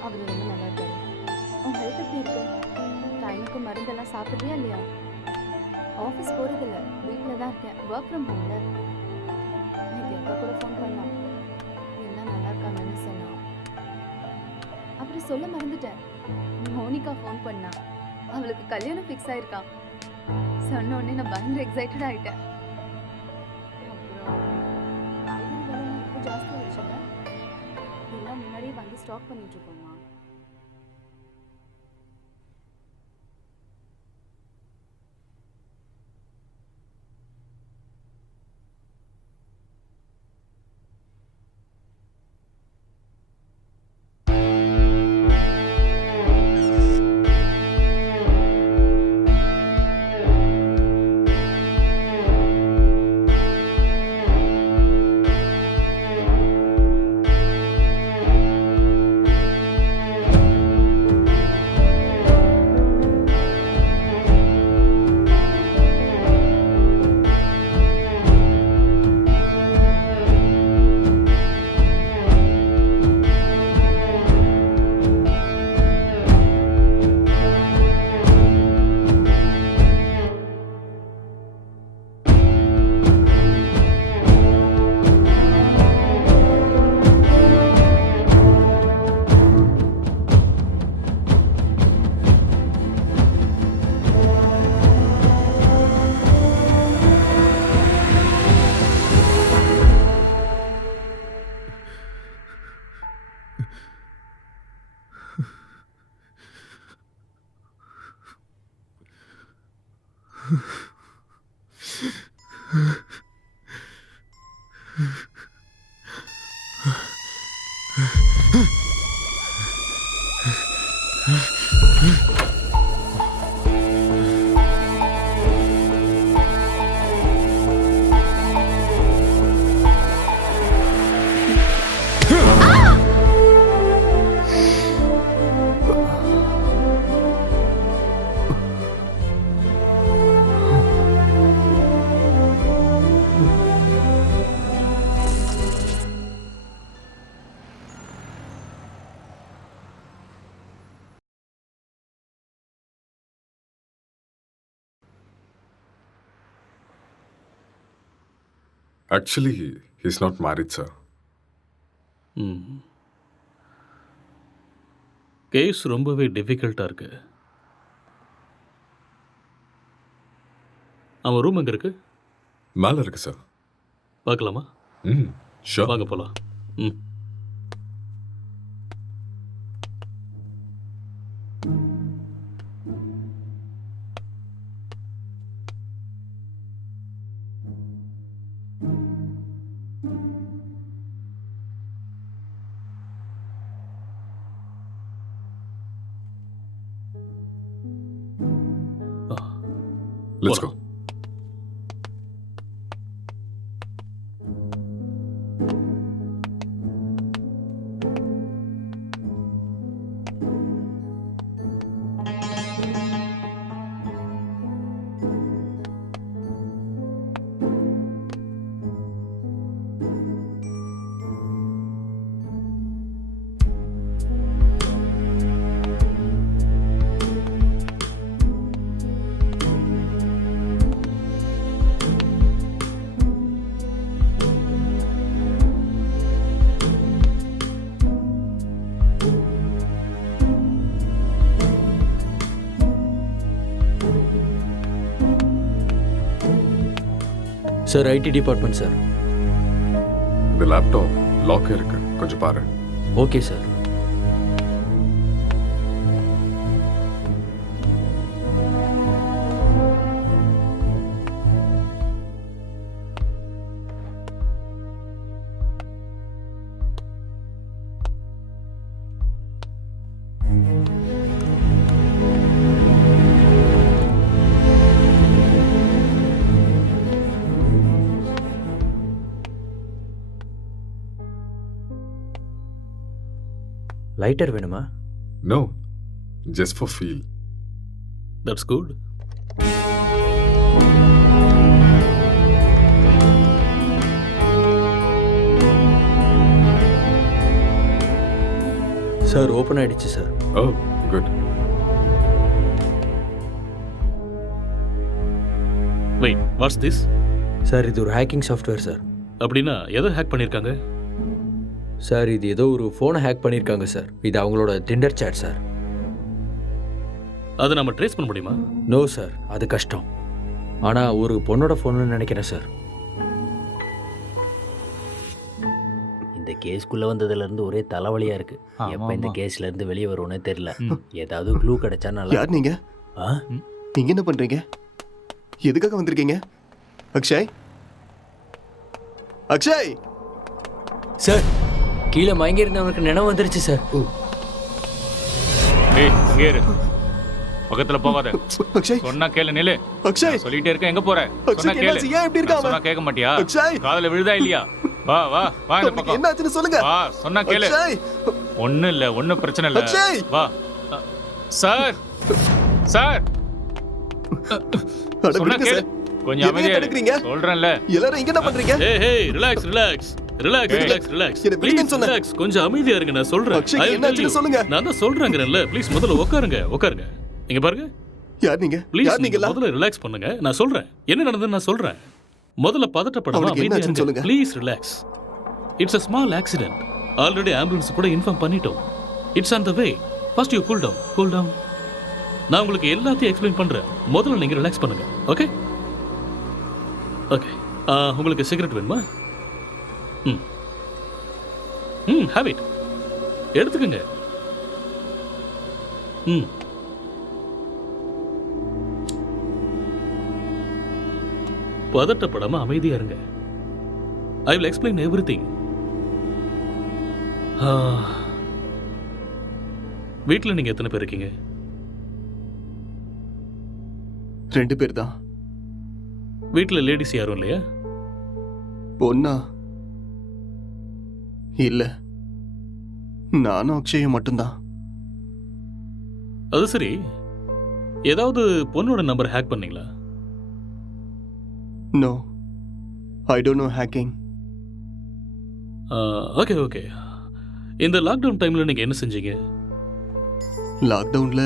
அவர் ரொம்ப நல்லா இருக்காரு. உன் ஹெல்த் எப்படி இருக்கு? டைமுக்கு மருந்தெல்லாம் சாப்பிட்றியா இல்லையா? ஆஃபீஸ் போகிறதில்ல, வீட்டில் தான் இருக்கேன். ஒர்க் ஃப்ரம் ஹோம்ல. இன்னைக்கு அக்கா கூட ஃபோன் பண்ணான். எல்லாம் நல்லா இருக்காங்கன்னு சொன்னான். அப்புறம் சொல்ல மறந்துட்டேன், மோனிகா ஃபோன் பண்ணா. அவளுக்கு கல்யாணம் ஃபிக்ஸ் ஆயிருக்கான். சொன்ன உடனே நான் பயங்கர எக்ஸைட்டட் ஆகிட்டேன். அப்புறம் காய்கறி விலைலாம் இப்போ ஜாஸ்தி ஆயிடுச்சுல்ல, இதெல்லாம் முன்னாடியே வாங்கி ஸ்டாக் பண்ணிட்டு இருக்கோம்மா. Actually he's not married sir. Case ரொம்பவே டிஃபிகல்ட்டாக இருக்கு. அவன் ரூம் எங்கே இருக்கு? மேலே இருக்கு சார். பார்க்கலாமா? ஷோர். வாங்க போகலாம். ம். Let's go. Sir IT department sir. இந்த லேப்டாப் லாக் இருக்கு, கொஞ்சம் பாரு. Okay sir. லைட்டர் வேணுமா? No, just for feel. That's good. Sir open ஆயிடுச்சு sir. Oh good. Wait, what's this? Sir இது ஒரு ஹேக்கிங் சாஃப்ட்வேர் சார். அப்படின்னா எதை ஹேக் பண்ணியிருக்காங்க? சார் இது ஏதோ ஒரு ஃபோனை ஹேக் பண்ணியிருக்காங்க சார். இது அவங்களோட டிண்டர் சேட் சார். அதை நம்ம ட்ரேஸ் பண்ண முடியுமா? நோ சார், அது கஷ்டம். ஆனால் ஒரு பொண்ணோட ஃபோன்னு நினைக்கிறேன் சார். இந்த கேஸ்க்குள்ளே வந்ததுலேருந்து ஒரே தலைவலியாக இருக்குது. எப்போ இந்த கேஸ்லேருந்து வெளியே வருவோன்னே தெரில. ஏதாவது க்ளூ கிடைச்சா நல்லா. யார் நீங்க? நீங்க என்ன பண்றீங்க? எதுக்காக வந்திருக்கீங்க? அக்ஷய், அக்ஷய் சார், கீழே மயங்கி இருந்தவனுக்கு நினைவு வந்துருச்சு சார். ஏய் இங்கே இரு, பக்கத்துல போகாத. அக்ஷய் சொன்னா கேளு. நில்லு. அக்ஷய் சொல்லிட்டே இருக்க, எங்க போற? அக்ஷய், சொன்னா கேளு. என்னாச்சு? ஏன் இப்படி இருக்க அவன்? சொன்னா கேட்க மாட்டியா? அக்ஷய் காதுல விழுதா இல்லையா? வா வா வா இந்த பக்கம். என்னாச்சுன்னு சொல்லுங்க. வா, சொன்னா கேளு. அக்ஷய் ஒண்ணும் இல்ல, ஒண்ணும் பிரச்சனை இல்ல. அக்ஷய்! வா. சார் சார் அட சொன்னா விடுங்க கேளு. சார். கொஞ்சம் எதையும் அமைதியா தடுக்கிறீங்க? இரு. சொல்றேன்ல. எல்லாரும் இங்க என்ன பண்றீங்க? ஏய் ஹேய், ரிலாக்ஸ் ரிலாக்ஸ் ரிலாக்ஸ் ஏய், ரிலாக்ஸ் ரிலாக்ஸ். என்னை விடுங்கன்னு சொன்னேன். ரிலாக்ஸ், கொஞ்சம் அமைதியா இருங்க, நான் சொல்றேன். அக்ஷய், I will என்னாச்சுன்னு tell you. சொல்லுங்க. நான் தான் சொல்றேங்கறேன்ல, ப்ளீஸ் முதல்ல உட்காருங்க உட்காருங்க. இங்க பாருங்க. யார் நீங்க? ப்ளீஸ் யார் நீங்க? முதல்ல ரிலாக்ஸ் பண்ணுங்க, நான் சொல்றேன். என்ன நடந்ததுன்னு நான் சொல்றேன். முதல்ல பதட்டப்படாம அவனுக்கு அமைதியா என்னாச்சுன்னு இருங்க. சொல்லுங்க. Please relax. It's a small accident. Already ambulance கூட இன்ஃபார்ம் பண்ணிட்டோம். It's on the way. First you cool down. நான் உங்களுக்கு எல்லாத்தையும் எக்ஸ்பிளைன் பண்றேன். முதல்ல நீங்க ரிலாக்ஸ் பண்ணுங்க. Okay okay. உங்களுக்கு சிகரெட் வேணுமா? Have it. எடுத்துக்கங்க. பதட்டப்படாம அமைதியா இருங்க. I will explain everything. வீட்டில் நீங்க எத்தனை பேர் இருக்கீங்க? 2 பேர் தான். வீட்டில் லேடிஸ் யாரும் இல்லையா? பொண்ணா? இல்ல, நானும் அக்ஷயும் மட்டும்தான். அது சரி, ஏதாவது பொண்ணோட நம்பர் ஹேக் பண்ணீங்களா? No, I don't know hacking. Okay okay. இந்த லாக்டவுன் டைம்ல நீங்க என்ன செஞ்சீங்க? லாக்டவுன்ல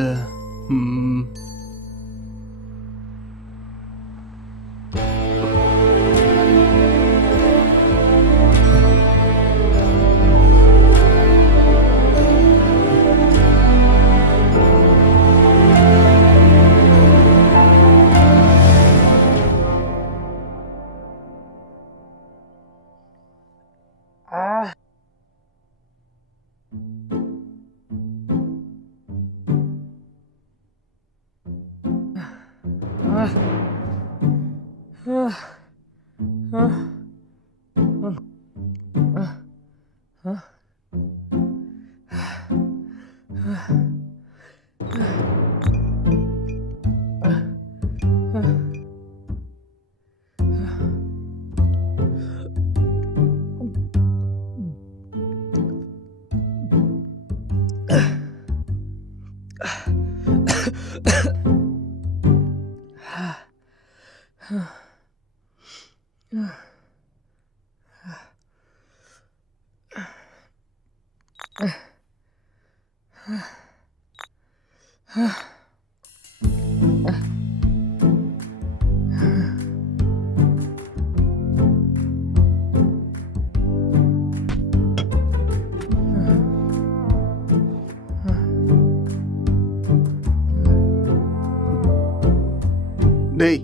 டேய்,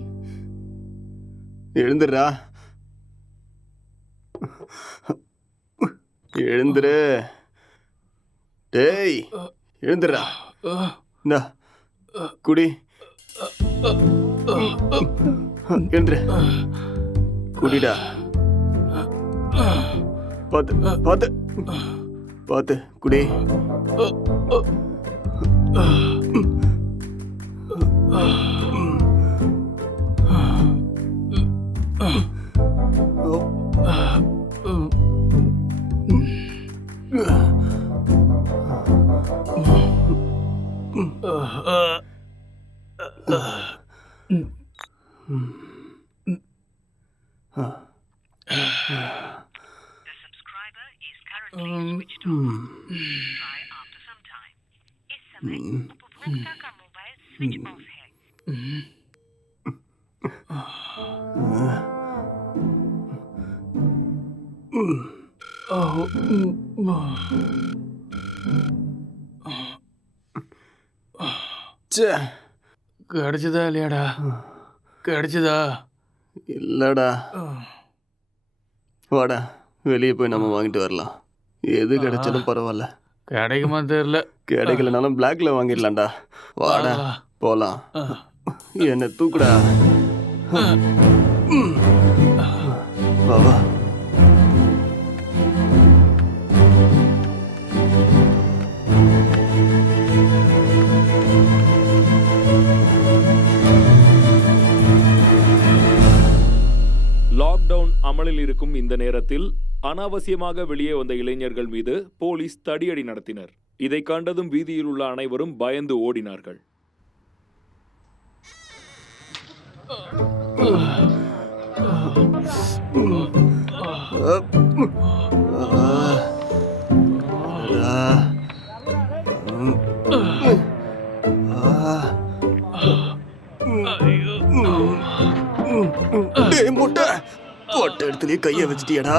எழுந்துடுறா, எழுந்துரு. டேய், எழுந்துடுறா. இந்தா குடி. எழுந்துரு, குடிடா. பார்த்து பார்த்து பார்த்து குடி. கிடைச்சதா இல்லையாடா? கிடைச்சதா? இல்லடா. வாடா, வெளியே போய் நம்ம வாங்கிட்டு வரலாம். எது கிடைச்சாலும் பரவாயில்ல. கிடைக்குமா தெரியல. கிடைக்கலனாலும் பிளாக்ல வாங்கிடலாம்டா. வாடா போலாம். என்ன தூக்குடா. வா வா. லாக்டவுன் அமலில் இருக்கும் இந்த நேரத்தில் அனாவசியமாக வெளியே வந்த இளைஞர்கள் மீது போலீஸ் தடியடி நடத்தினர். இதை கண்டதும் வீதியில் உள்ள அனைவரும் பயந்து ஓடினார்கள். முட்டை போட்ட இடத்துலயே கைய வச்சிட்டியடா.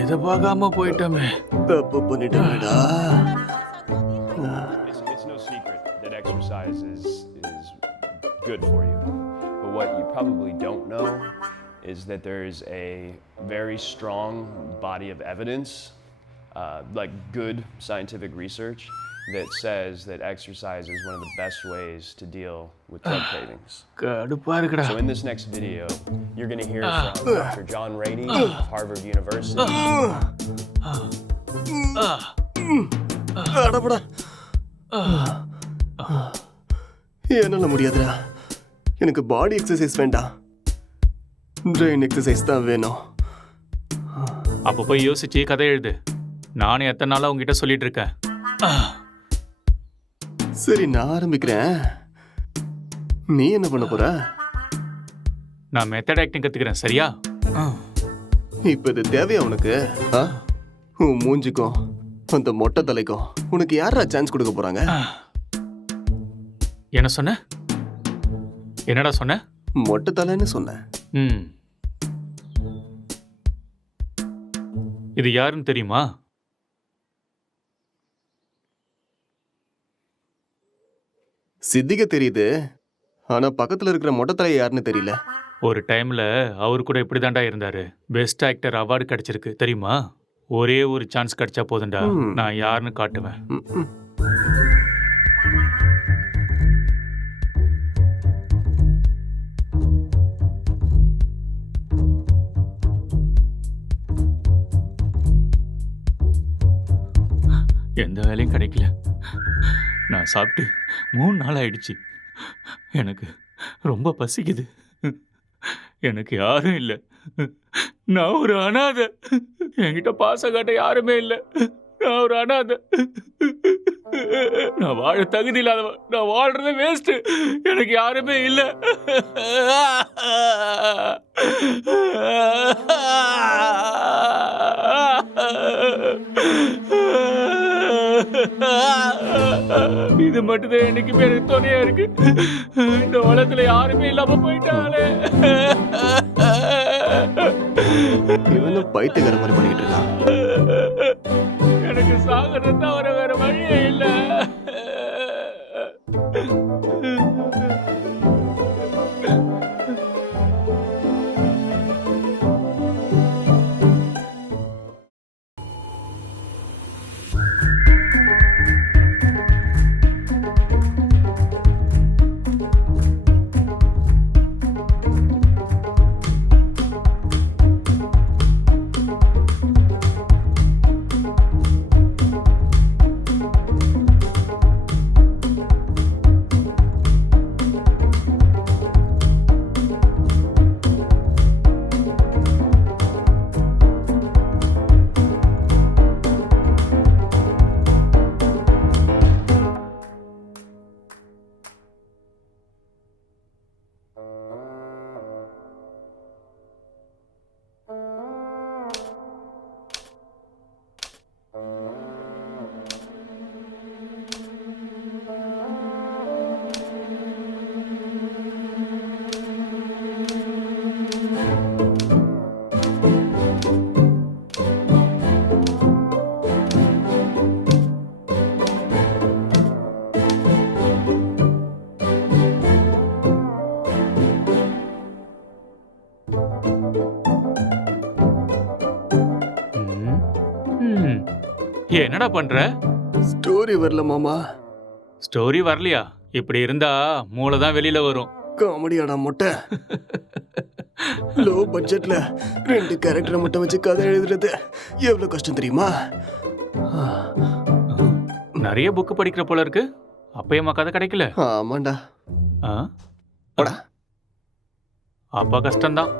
இதை பார்க்காம போயிட்டோமே. தப்பு பண்ணிட்டேடா. It's no secret that exercise is good for you. But what you probably don't know is that there is a very strong body of evidence like good scientific research that says that exercise is one of the best ways to deal with drug cravings. கடுப்பா இருக்குடா. So in this next video, you're going to hear from Dr. John Rady of Harvard University. அடபடா. என்னால முடியாதுடா. எனக்கு பாடி exercise வேண்டாம், brain exercise தான் வேணும். அப்போ போய் யோசிச்சு கதை எழுது. நானும் எத்தனை நாளா உங்ககிட்ட சொல்லிட்டு இருக்கேன். சரி, நான் ஆரம்பிக்கிறேன். நீ என்ன பண்ண போற? நான் மெத்தட் ஆக்டிங் கத்துக்கிறேன், சரியா? இப்ப இது தேவையா உனக்கு? உன் மூஞ்சிக்கும் அந்த மொட்டை தலைக்கும் உனக்கு யாரா சான்ஸ் கொடுக்க போறாங்க? என்ன சொன்ன? என்னடா சொன்ன? மொட்டை தலைன்னு சொன்னேன். இது யாருன்னு தெரியுமா? சித்திக தெரியுது, ஆனா பக்கத்துல இருக்கிற மொட்டை தலை யாருன்னு தெரியல. ஒரு டைம்ல அவர் கூட இப்படிதான்டா இருந்தாரு. பெஸ்ட் ஆக்டர் அவார்டு கிடைச்சிருக்கு தெரியுமா? ஒரே ஒரு சான்ஸ் கிடைச்சா போதும்டா, நான் யாருன்னு காட்டுவேன். எந்த வேலையும் கிடைக்கல. நான் சாப்பிட்டு 3 நாள் ஆயிடுச்சு. எனக்கு ரொம்ப பசிக்குது. எனக்கு யாரும் இல்லை. நான் ஒரு அனாதை. என்கிட்ட பாசம் காட்ட யாருமே இல்லை. நான் ஒரு அனாதை. நான் வாழ தகுதி இல்லாதவன். நான் வாழ்றது வேஸ்ட். எனக்கு யாருமே இல்லை. இது மட்டும்தான் எனக்கு பேரு துணையா இருக்கு. இந்த உலகத்துல யாருமே இல்லாம போயிட்டாலே. இவனும் பைத்தியக்கார மாதிரி பண்ணிக்கிட்டு இருக்கான். எனக்கு சாகிறது தவிர வேற வழியே இல்லை. என்னடா பண்ற? ஸ்டோரி வரல மாமா. ஸ்டோரி வரலையா? இப்படி இருந்தா மூளை தான் வெளியில வரும். காமெடியாடா மொட்டை. லோ பட்ஜெட்ல 2 கேரக்டரை மட்டும் வச்சு கதை எழுதுறது எவ்வளவு கஷ்டம் தெரியுமா? நிறைய புக் படிக்கிற போல இருக்கு. அப்பயமா கதை கிடைக்கல? ஆமாண்டா. அப்ப கஷ்டம்தான்.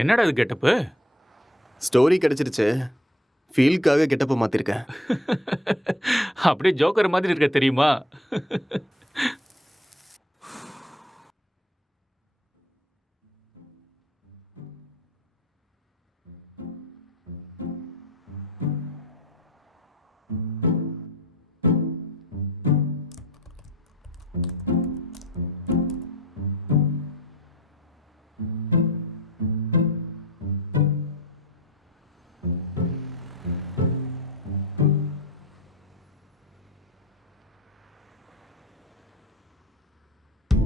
என்னடா இது கெட்டப்பு? ஸ்டோரி கிடைச்சிருச்சு, ஃபீல்க்காக கெட்டப்ப மாத்திருக்கேன். அப்படியே ஜோக்கர் மாதிரி இருக்க தெரியுமா?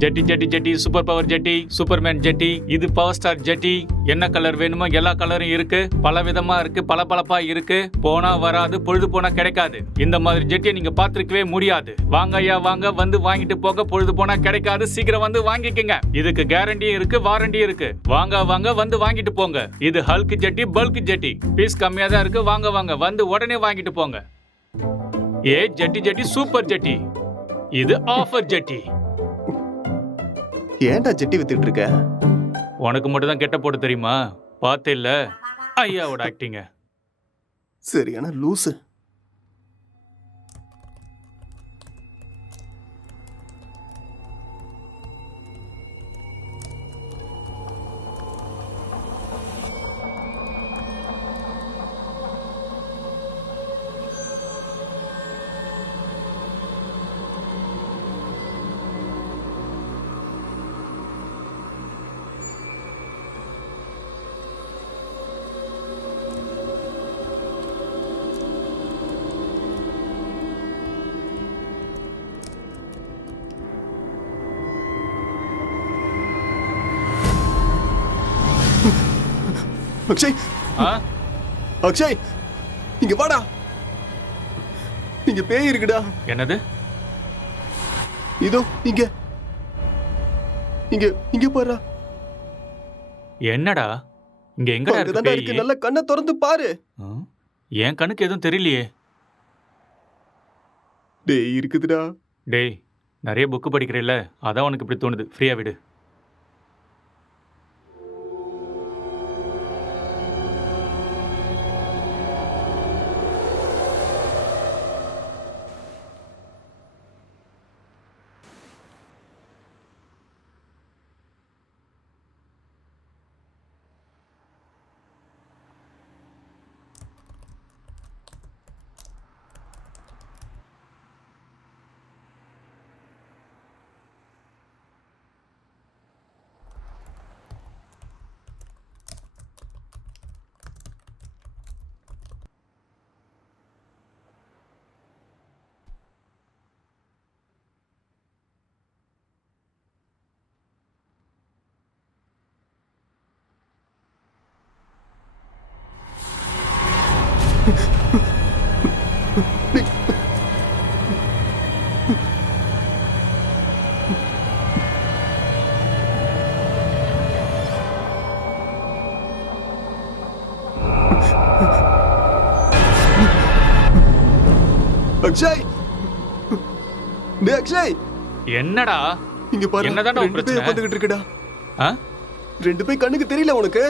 ஜெட்டி ஜெட்டி ஜெட்டி, சூப்பர் பவர் ஜெட்டி, சூப்பர்மேன் ஜெட்டி, இது பவர் ஸ்டார் ஜெட்டி. என்ன கலர் வேணுமோ எல்லா கலரும் இருக்கு, பல விதமா இருக்கு, பளபளப்பா இருக்கு. போனா வராது, பொழுது போனா கிடைக்காது. இந்த மாதிரி ஜெட்டியை நீங்க பார்த்திருக்கவே முடியாது. வாங்க ஐயா வாங்க, வந்து வாங்கிட்டு போக. பொழுது போனா கிடைக்காது, சீக்கிரம் வந்து வாங்கிக்கங்க. இதுக்கு கேரண்டியும் இருக்கு, வாரண்டியும் இருக்கு. வாங்க வாங்க, வந்து வாங்கிட்டு போங்க. இது ஹல்க் ஜெட்டி, பல்க் ஜெட்டி. பீஸ் கம்மியா தான் இருக்கு. வாங்க வாங்க, வந்து உடனே வாங்கிட்டு போங்க. ஏ ஜெட்டி ஜெட்டி, சூப்பர் ஜெட்டி. இது ஆஃபர் ஜெட்டி. ஏன்டா ஜெட்டி வித்துட்டு இருக்க? உனக்கு மட்டும் தான் கெட்ட போட தெரியுமா? பார்த்தே இல்ல ஐயாவோட ஆக்டிங்க. சரியான லூசு. அக்ஷய், ஆ? அக்ஷய், இங்க வாடா. இங்க பேய் இருக்குடா. என்னது? இதோ இங்க இங்க இங்க பாரு. என்னடா இங்க எங்கடா அங்கதான்டா இருக்கு? இருக்கு, நல்ல கண்ணை திறந்து பாரு. என் கண்ணுக்கு எதுவும் தெரியலையே. டேய் இருக்குதுடா. டேய், நிறைய புக்கு படிக்கிறேல்ல, அதான் உனக்கு இப்படி தோணுது. ஃப்ரீயா விடு. அக்ஷய், டேய் அக்ஷய், என்னடா இங்க பாரு. என்னதான்டா உன் ரெண்டு பேய் பிரச்சனை? உட்கார்ந்துகிட்டு இருக்குடா. ஆ? ரெண்டு பேய் கண்ணுக்கு தெரியல உனக்கு?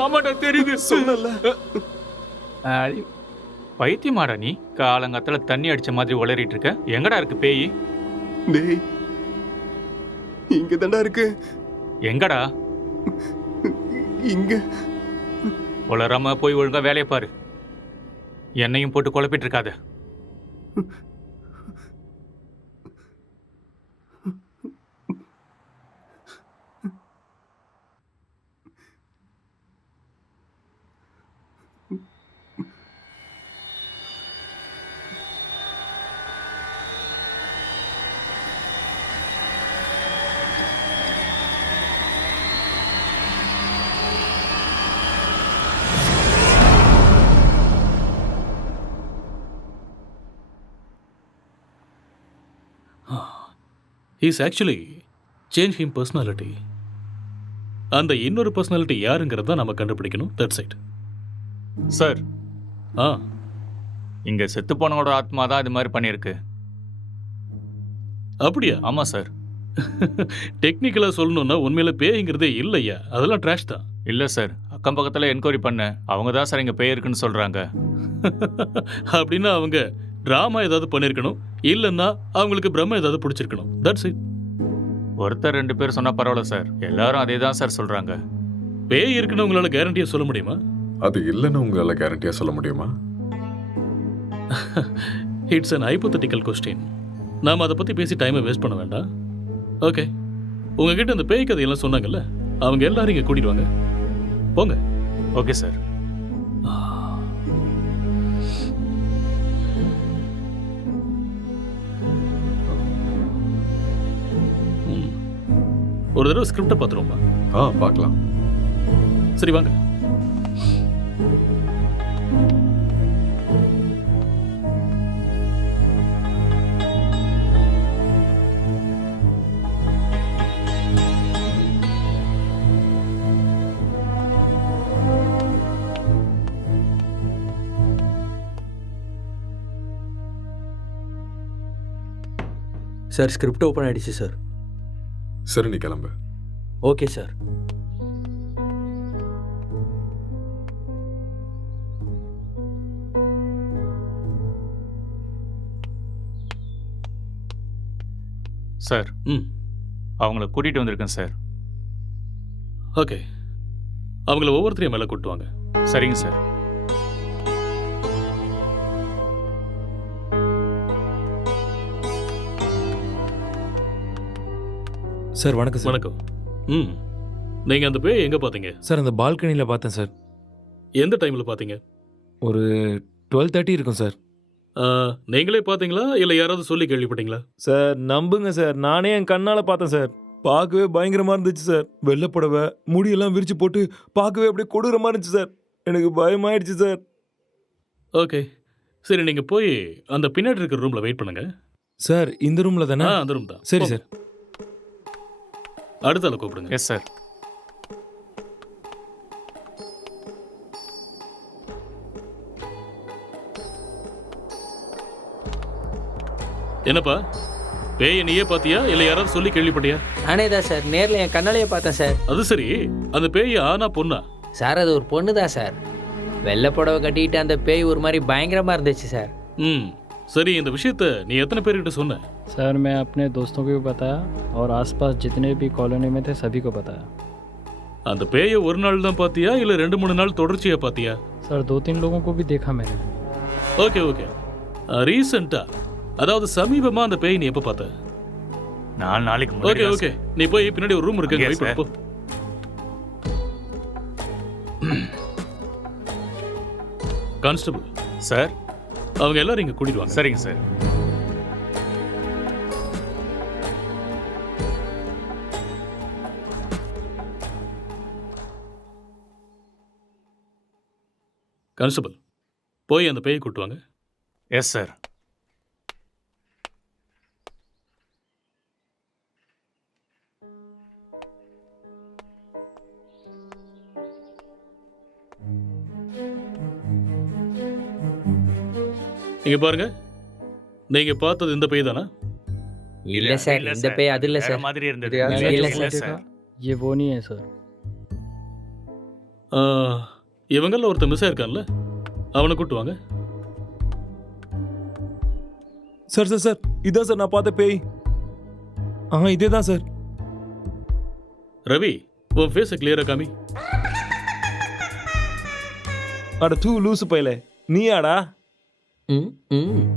ஆமாடா தெரியுது. சொன்னல. பைத்தியமாடா நீ? காலங்காத்துல தண்ணி அடிச்ச மாதிரி உளறிட்டு இருக்க. எங்கடா இருக்கு பேய்? டேய், இங்க தான்டா இருக்கு. எங்கடா? இங்க. உளராம போய் ஒழுங்கா வேலையை பாரு. என்னையும் போட்டு குழப்பிட்டு இருக்காத. He's actually changed him personality. அந்த இன்னொரு பர்சனாலிட்டி யாருங்கிறத நம்ம கண்டுபிடிக்கணும். That's it. சார், ஆ, இங்க செத்து போனவனோட ஆத்மா தான் இது மாதிரி பண்ணியிருக்கு. அப்படியா? ஆமா சார். டெக்னிக்கலாக சொல்லணும்னா உண்மையில பேய்ங்கிறதே இல்லையா, அதெல்லாம் ட்ராஷ் தான். இல்லை சார், அக்கம் பக்கத்தில் என்கொயரி பண்ணேன். அவங்க தான் சார் இங்கே பேய் இருக்குன்னு சொல்கிறாங்க. அப்படின்னா அவங்க ட்ராமா ஏதாவது பண்ணியிருக்கணும், இல்லைன்னா அவங்களுக்கு பிரம்ம ஏதாவது பிடிச்சிருக்கணும். That's it. ஒருத்தர் 2 பேர் சொன்னால் பரவாயில்ல சார், எல்லாரும் அதே தான் சார் சொல்கிறாங்க. பேய் இருக்குன்னு உங்களால் கேரண்டியாக சொல்ல முடியுமா? அது இல்லைன்னு உங்களால் கேரண்டியாக சொல்ல முடியுமா? It's an hypothetical question. நாம் அதை பற்றி பேசி டைமை வேஸ்ட் பண்ண வேண்டாம். ஓகே, உங்ககிட்ட அந்த பேய் கதையெல்லாம் சொன்னாங்கல்ல, அவங்க எல்லாரும் இங்கே கூட்டிட்டு வாங்க. போங்க. Okay sir. ஒரு தடவை ஸ்கிரிப்டை பார்த்துருவோமா? பார்க்கலாம். சரி வாங்க. சார் ஸ்கிரிப்ட் ஓப்பன் ஆயிடுச்சு சார். சரி, நீ கிளம்பு. Okay sir. சார், அவங்கள கூட்டிகிட்டு வந்திருக்கேன் சார். ஓகே, அவங்கள ஒவ்வொருத்தரையும் மேலே கூட்டு வாங்க. சரிங்க சார். சார் வணக்கம் சார். வணக்கம். நீங்கள் அந்த பேய் எங்கே பார்த்தீங்க? சார் அந்த பால்கனியில் பார்த்தேன் சார். எந்த டைமில் பார்த்தீங்க? ஒரு 12:30 இருக்கும் சார். நீங்களே பார்த்தீங்களா இல்லை யாராவது சொல்லி கேள்விப்பட்டீங்களா? சார் நம்புங்க சார், நானே என் கண்ணால் பார்த்தேன் சார். பார்க்கவே பயங்கரமாக இருந்துச்சு சார். வெள்ளைப்புடவை முடியெல்லாம் விரிச்சு போட்டு பார்க்கவே அப்படியே கொடூரமாக இருந்துச்சு சார். எனக்கு பயமாயிடுச்சு சார். ஓகே, சரி, நீங்கள் போய் அந்த பின்னாடி இருக்கிற ரூமில் வெயிட் பண்ணுங்க. சார் இந்த ரூமில் தானே? அந்த ரூம் தான். சரி சார். அடுத்த ஆளை கூப்பிடுங்க. Yes sir. என்னப்பா, பேயை நீயே பார்த்தியா இல்லை யாராவது சொல்லி கேள்விப்பட்டியா? நானே தான் சார், நேரில் என் கண்ணாலேயே பார்த்தேன் சார். அது சரி, அந்த பேய் ஆனா பொண்ணா? சார் அது ஒரு பொண்ணு தான் சார். வெள்ளை புடவை கட்டிட்டு அந்த பேய் ஒரு மாதிரி பயங்கரமாக இருந்துச்சு சார். சரி, இந்த விஷயத்த நீ எத்தனை பேர்கிட்ட சொன்ன? सर मैं अपने दोस्तों को भी बताया और आसपास जितने भी कॉलोनी में थे सभी को बताया. அந்த பேயை ஒரு நாள் தான் பார்த்தியா இல்லை 2-3 நாள் தொடர்ச்சியா பார்த்தியா? सर 2-3 लोगों को भी देखा मैंने. ஓகே ஓகே, ரீசெண்டா, அதாவது சமீபமா அந்த பேய் நீ எப்போ பார்த்த? 4 நாளைக்கு ஓகே முன்னாடி. ஓகே, நீ போய் பின்னாடி ஒரு ரூம் இருக்கு, Yes, வெயிட் sir. பண்ணு. Constable sir. அவங்க எல்லாரும் இங்க கூட்டிட்டு வாங்க. சரிங்க சார். கான்ஸ்டபிள், போய் அந்த பேயை கூட்டு வாங்க. Yes sir. இங்க பாருங்க, நீங்க பார்த்தது இந்த பேய் தானா? இல்லை சார், இந்த பேய் அது இல்லை வேற சார். மாதிரி இருந்தது. இல்லை இல்லை சார். சார். ये वो नहीं है सर. இவங்கள ஒருத்தர் மிஸ் ஆயிருக்கான்ல, அவனை கூட்டு வாங்க. சார் சார் சார், இதான் சார் நான் பார்த்த பேய். இதே தான் சார். ரவி, உன் ஃபேஸை கிளியரா காமி. அட தூ லூசு பையலே, நீயாடா?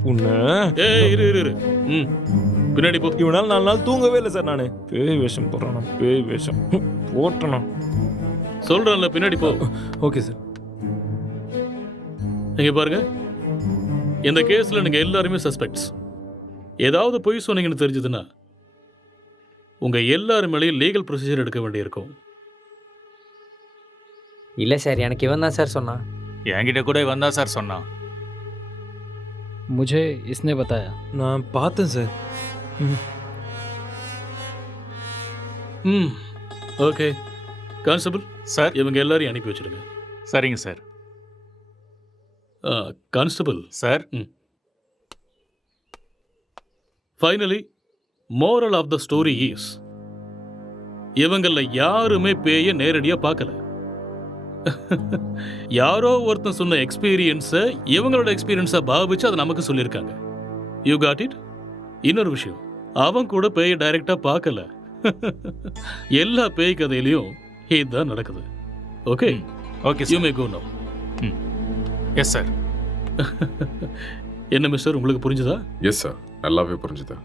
உன்ன ஏய் இரு இரு இரு. பின்னாடி போ. இவனால 4 நாள் தூங்கவே இல்லை சார். நான் பேய் வேஷம் போடுறான், பேய் வேஷம் போட்டனா சொல்றேன்ல, பின்னாடி போ. Okay sir. இங்க பாருங்க, இந்த கேஸ்ல நீங்க எல்லாருமே சஸ்பெக்ட்ஸ். ஏதாவது பொய் சொன்னீங்கன்னு தெரிஞ்சதுன்னா உங்க எல்லாரும் மேலேயும் லீகல் ப்ரொசீஜர் எடுக்க வேண்டியிருக்கும். இல்லை சார், எனக்கு இவன் தான் சார் சொன்னான். என்கிட்ட கூட இவன் தான் சார் சொன்னான். मुझे इसने बताया. நான் பார்த்தேன் சார். Okay constable sir. இவங்க எல்லாரையும் அனுப்பி வச்சிடுங்க. சரிங்க sir. Constable sir. Finally moral of the story is இவங்கள யாருமே பேய நேரடியா பார்க்கல. யாரோ ஒருத்தன் சொன்ன எக்ஸ்பீரியன்ஸை இவங்களோட எக்ஸ்பீரியன்ஸை பாவிச்சு அதை நமக்கு சொல்லியிருக்காங்க. You got it? இன்னொரு விஷயம், அவன் கூட பேயை டைரக்டா பார்க்கல. எல்லா பேய் கதையிலையும் இதுதான் நடக்குது. Okay okay you may go now. Yes sir. என்ன மிஸ்டர், உங்களுக்கு புரிஞ்சுதா? எஸ் சார், நல்லாவே புரிஞ்சுது.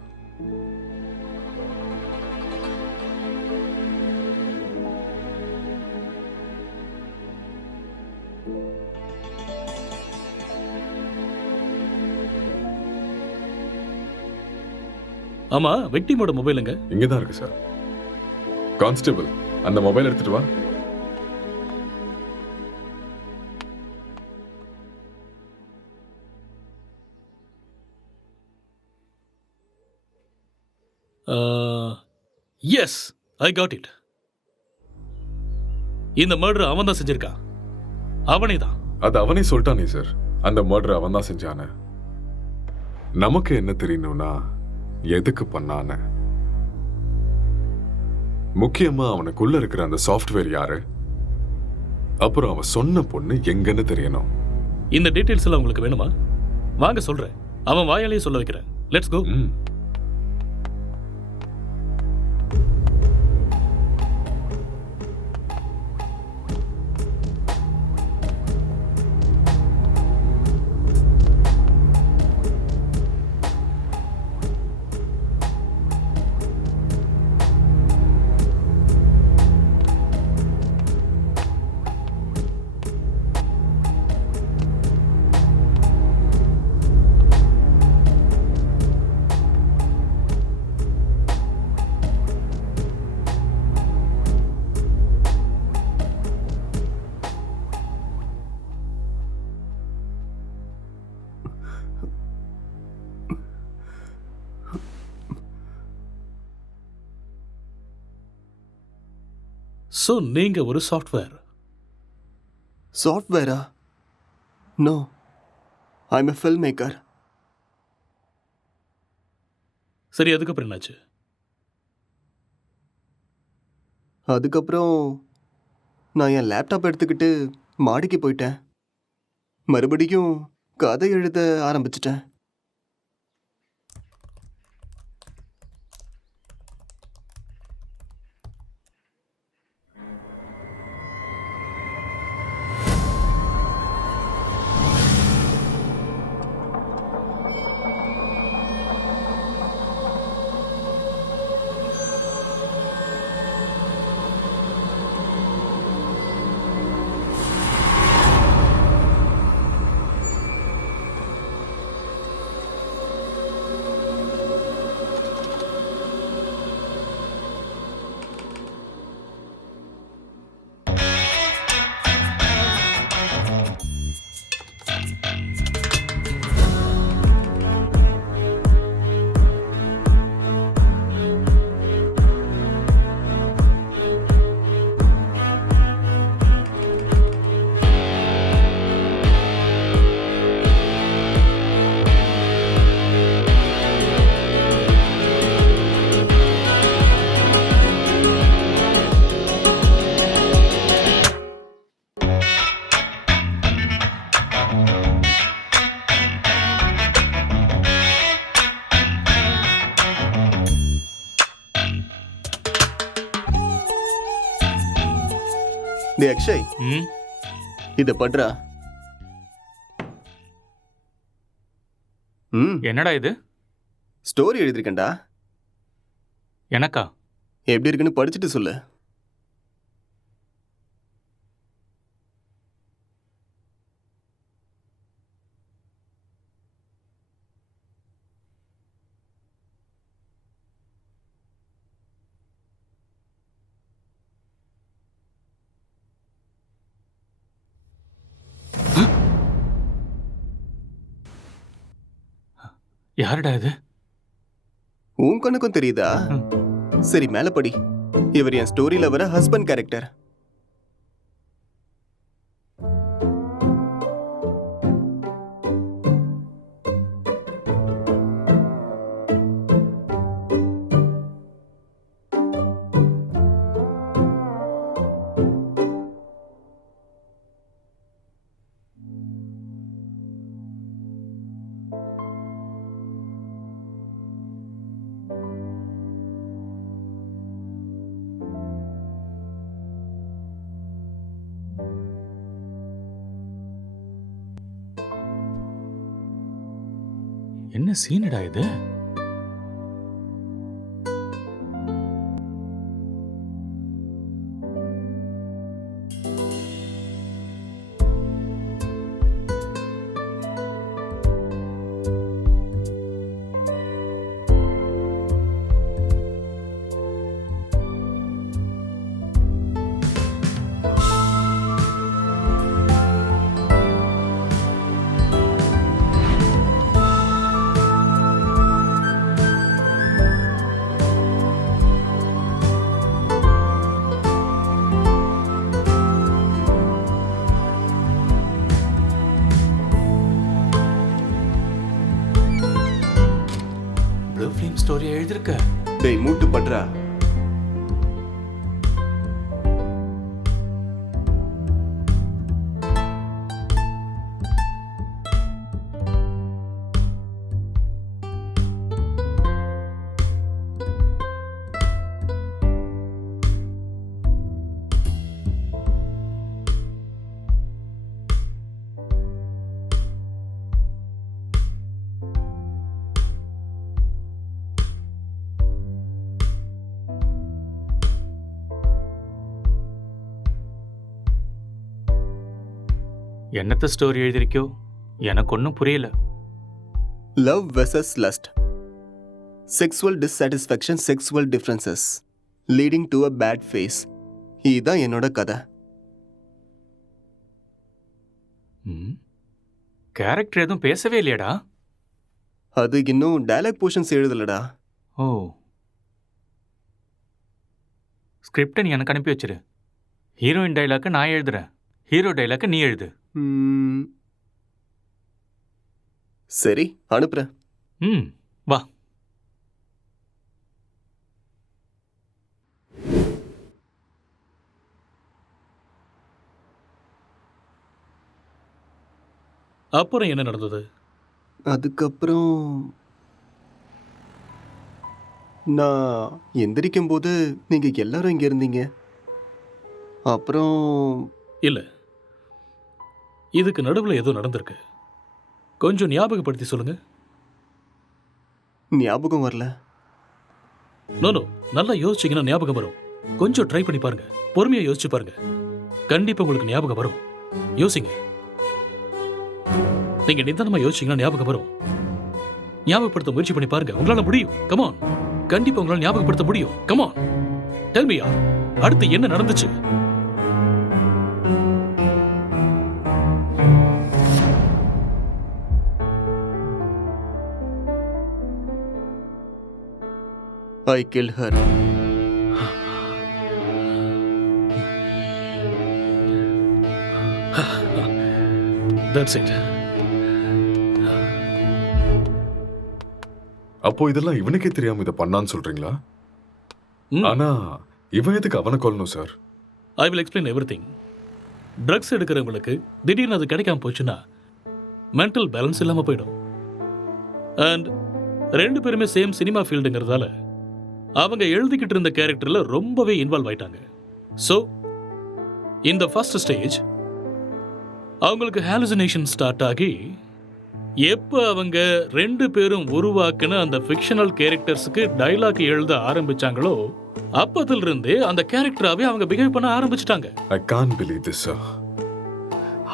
ஆமா, விக்டிமோட மொபைலுங்க? இங்கே தான் இருக்கு சார். கான்ஸ்டபிள், அந்த மொபைல் எடுத்துட்டு வா. Yes, I got it. இந்த மர்டர் அவன் தான் செஞ்சிருக்கான். அவனே தான். அது அவனே சொல்லிட்டானே சார், அந்த மர்டர் அவன் தான் செஞ்சான. நமக்கு என்ன தெரியணும்னா எதுக்கு பண்ணான, முக்கியமா அவனுக்குள்ள இருக்கிற அந்த சாஃப்ட்வேர் யாரு, அப்புறம் அவன் சொன்ன பொண்ணு எங்கன்னு தெரியணும். இந்த டீடைல்ஸ் எல்லாம் உங்களுக்கு வேணுமா? வாங்க சொல்றேன். அவன் வாயாலேயே சொல்ல வைக்கிறேன். Let's go. ஸோ நீங்க ஒரு சாஃப்ட்வேர்? சாஃப்ட்வேரா? No, I am a film maker. சரி, அதுக்கப்புறம் என்னாச்சு? அதுக்கப்புறம் நான் என் லேப்டாப் எடுத்துக்கிட்டு மாடிக்கு போயிட்டேன். மறுபடியும் கதை எழுத ஆரம்பிச்சிட்டேன். டே அக்ஷய், இத பண்றா. என்னடா இது? ஸ்டோரி எழுதிருக்கேன்டா. எனக்கா? எப்படி இருக்குன்னு படிச்சுட்டு சொல்லு. யாருடா இது? உன் கண்ணுக்கும் தெரியுதா? சரி, மேல படி. இவர் என் ஸ்டோரியில வர ஹஸ்பண்ட் கேரக்டர். என்ன சீனடா இது? ப்ளூ ஃபிலிம் ஸ்டோரி எழுதிருக்க? டேய் மூட்டு பண்றா. என்னத்த ஸ்டோரி எழுதிருக்கியோ எனக்கு ஒன்றும் புரியல. Love versus lust, sexual dissatisfaction, sexual differences leading to a bad phase. இதுதான் என்னோட கதை. கேரக்டர் எதுவும் பேசவே இல்லையாடா? அது இன்னும் டயலாக் போர்ஷன்ஸ் எழுதலடா. ஓ, ஸ்கிரிப்டை நீ எனக்கு அனுப்பி வச்சிரு. ஹீரோயின் டைலாக்கை நான் எழுதுறேன், ஹீரோ டைலாக்கை நீ எழுது. சரி, அனுப்புறேன். வா. அப்புறம் என்ன நடந்தது? அதுக்கப்புறம் நான் எந்திரிக்கும் போது நீங்க எல்லாரும் இங்க இருந்தீங்க. அப்புறம் இல்ல, இதுக்கு நடுவில் ஏதோ நடந்திருக்கு. கொஞ்சம் ஞாபகப்படுத்தி சொல்லுங்க. ஞாபகம் வரல. நோ, நல்லா யோசிச்சீங்கன்னா ஞாபகம் வரும். கொஞ்சம் ட்ரை பண்ணி பாருங்க, பொறுமையா யோசிச்சு பாருங்க, கண்டிப்பா உங்களுக்கு ஞாபகம் வரும். யோசிங்க, நீங்க நிதானமா யோசிச்சீங்கன்னா ஞாபகம் வரும். ஞாபகப்படுத்த முயற்சி பண்ணி பாருங்க, உங்களால முடியும். கமான், கண்டிப்பா உங்களால ஞாபகப்படுத்த முடியும். கமான், டெல் மீ, அடுத்து என்ன நடந்துச்சு? I killed her. That's it. அப்போ இதெல்லாம் இவனுக்கே தெரியாம இதை பண்ணான்னு சொல்றீங்களா? ஆனா இவன் எதுக்கு அவனை கொல்லணும் sir? I will explain everything. Drugs எடுக்கிறவங்களுக்கு திடீர்னு அது கிடைக்காம போச்சுன்னா மென்டல் பேலன்ஸ் இல்லாம போயிடும். அண்ட் ரெண்டு பேருமே சேம் சினிமா ஃபீல்டுங்கிறதால அவங்க எழுதிக்கிட்டு இருந்த கேரக்டர்ல ரொம்பவே இன்வால்வ் ஆயிட்டாங்க. ஸோ இந்த ஃபர்ஸ்ட் ஸ்டேஜ் அவங்களுக்கு ஹாலுசினேஷன் ஸ்டார்ட் ஆகி எப்போ அவங்க ரெண்டு பேரும் உருவாக்குன அந்த ஃபிக்ஷனல் கேரக்டர்ஸுக்கு டைலாக் எழுத ஆரம்பிச்சாங்களோ அப்பதிலிருந்தே அந்த கேரக்டராகவே அவங்க பிஹேவ் பண்ண ஆரம்பிச்சிட்டாங்க. I can't believe this, sir.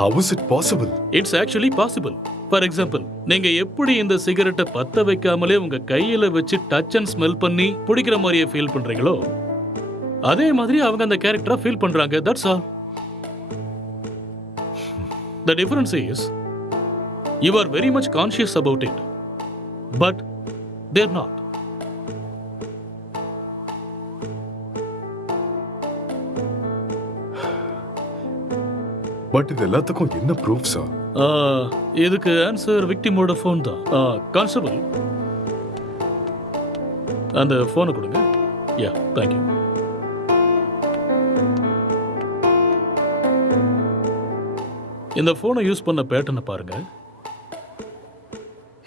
How is it possible? It's actually possible. For example, நீங்க எப்படி இந்த சிகரெட்டை பத்த வைக்காமலே உங்க கையில வச்சு டச் அண்ட் ஸ்மெல் பண்ணி பிடிக்கிற மாதிரியே ஃபீல் பண்றீங்களோ அதே மாதிரி அவங்க அந்த கேரக்டரா ஃபீல் பண்றாங்க. That's all. The difference is you are very much conscious about it, but they're not. But இது எல்லாத்துக்கும் என்ன ப்ரூஃப் சார்? இதுக்கு ஆன்சர் விக்டிமோட ஃபோன் தான். கான்ஸ்டபிள், அந்த ஃபோனை கொடுங்க. யா, தேங்க்யூ. இந்த ஃபோனை யூஸ் பண்ண பேட்டர்னை பாருங்க.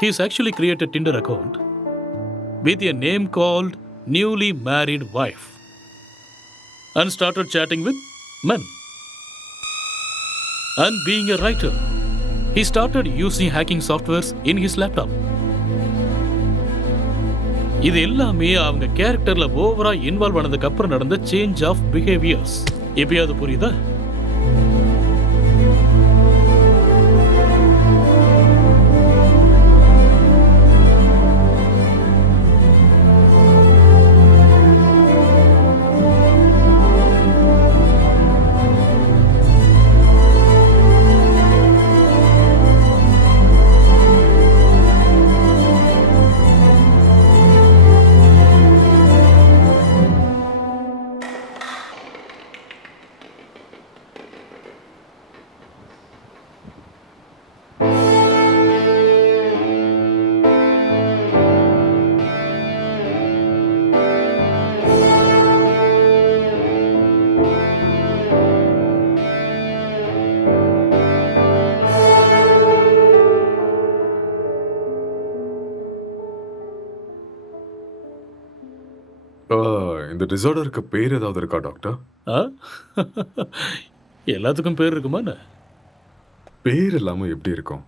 He has actually created Tinder account with a name called newly married wife and started chatting with men. And being a writer, he started using hacking softwares in his laptop. இது எல்லாமே அவங்க கேரக்டர்ல ஓவரா involve ஆனதுக்கு அப்புறம் நடந்த change of behaviours. எப்பயாவது புரியுதா? இந்த டிசார்டருக்கு பேர் ஏதாவது இருக்கா டாக்டர்? எல்லாத்துக்கும் பேர் இருக்குமா? பேர் இல்லாமல் எப்படி இருக்கும்?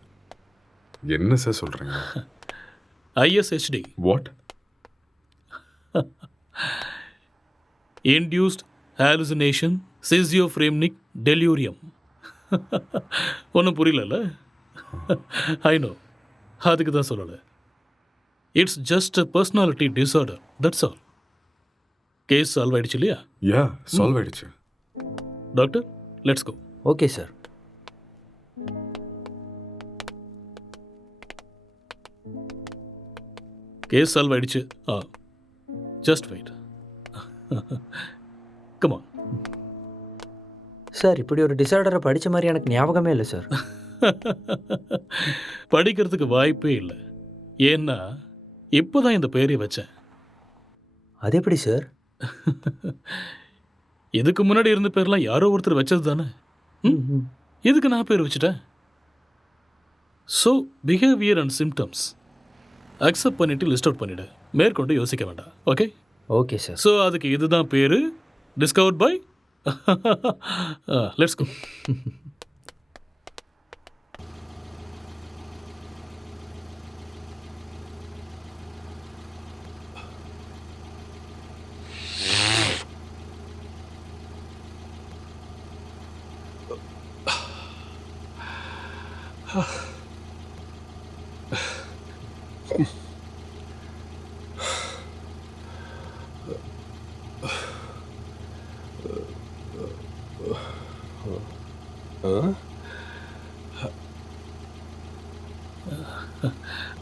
என்ன சார் சொல்கிறீங்க? ISHD. What? Induced hallucination schizophrenic delirium. ஒன்றும் புரியல. ஐ நோ, அதுக்கு தான் சொல்லலை. It's just a personality disorder, that's all. Case solve ஆயிடுச்சு இல்லையா? யா, சால்வ் ஆயிடுச்சு. Doctor, let's go. Okay sir. Case solve ஆயிடுச்சு. Just wait. Come on. Sir, இப்படி ஒரு டிசார்டரை படித்த மாதிரி எனக்கு ஞாபகமே இல்லை சார். படிக்கிறதுக்கு வாய்ப்பே இல்லை. ஏன்னா இப்போதான் இந்த பேரை வச்சேன். அது எப்படி சார்? இதுக்கு முன்னாடி இருந்த பேர்லாம் யாரோ ஒருத்தர் வச்சது தானே. இதுக்கு நான் பேர் வச்சுட்டேன். So behaviour and symptoms accept பண்ணிட்டு லிஸ்ட் அவுட் பண்ணிவிடு. மேற்கொண்டு யோசிக்க வேண்டாம். ஓகே? Okay sir. ஸோ அதுக்கு இதுதான் பேர். Discovered by. Let's go.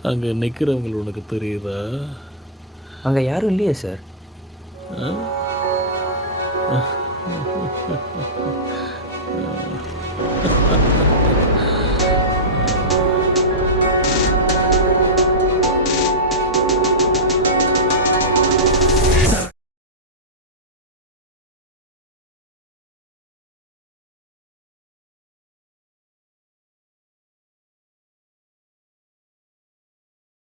அங்கே நிற்கிறவங்க உனக்கு தெரியுதா? அங்கே யாரும் இல்லையே சார்.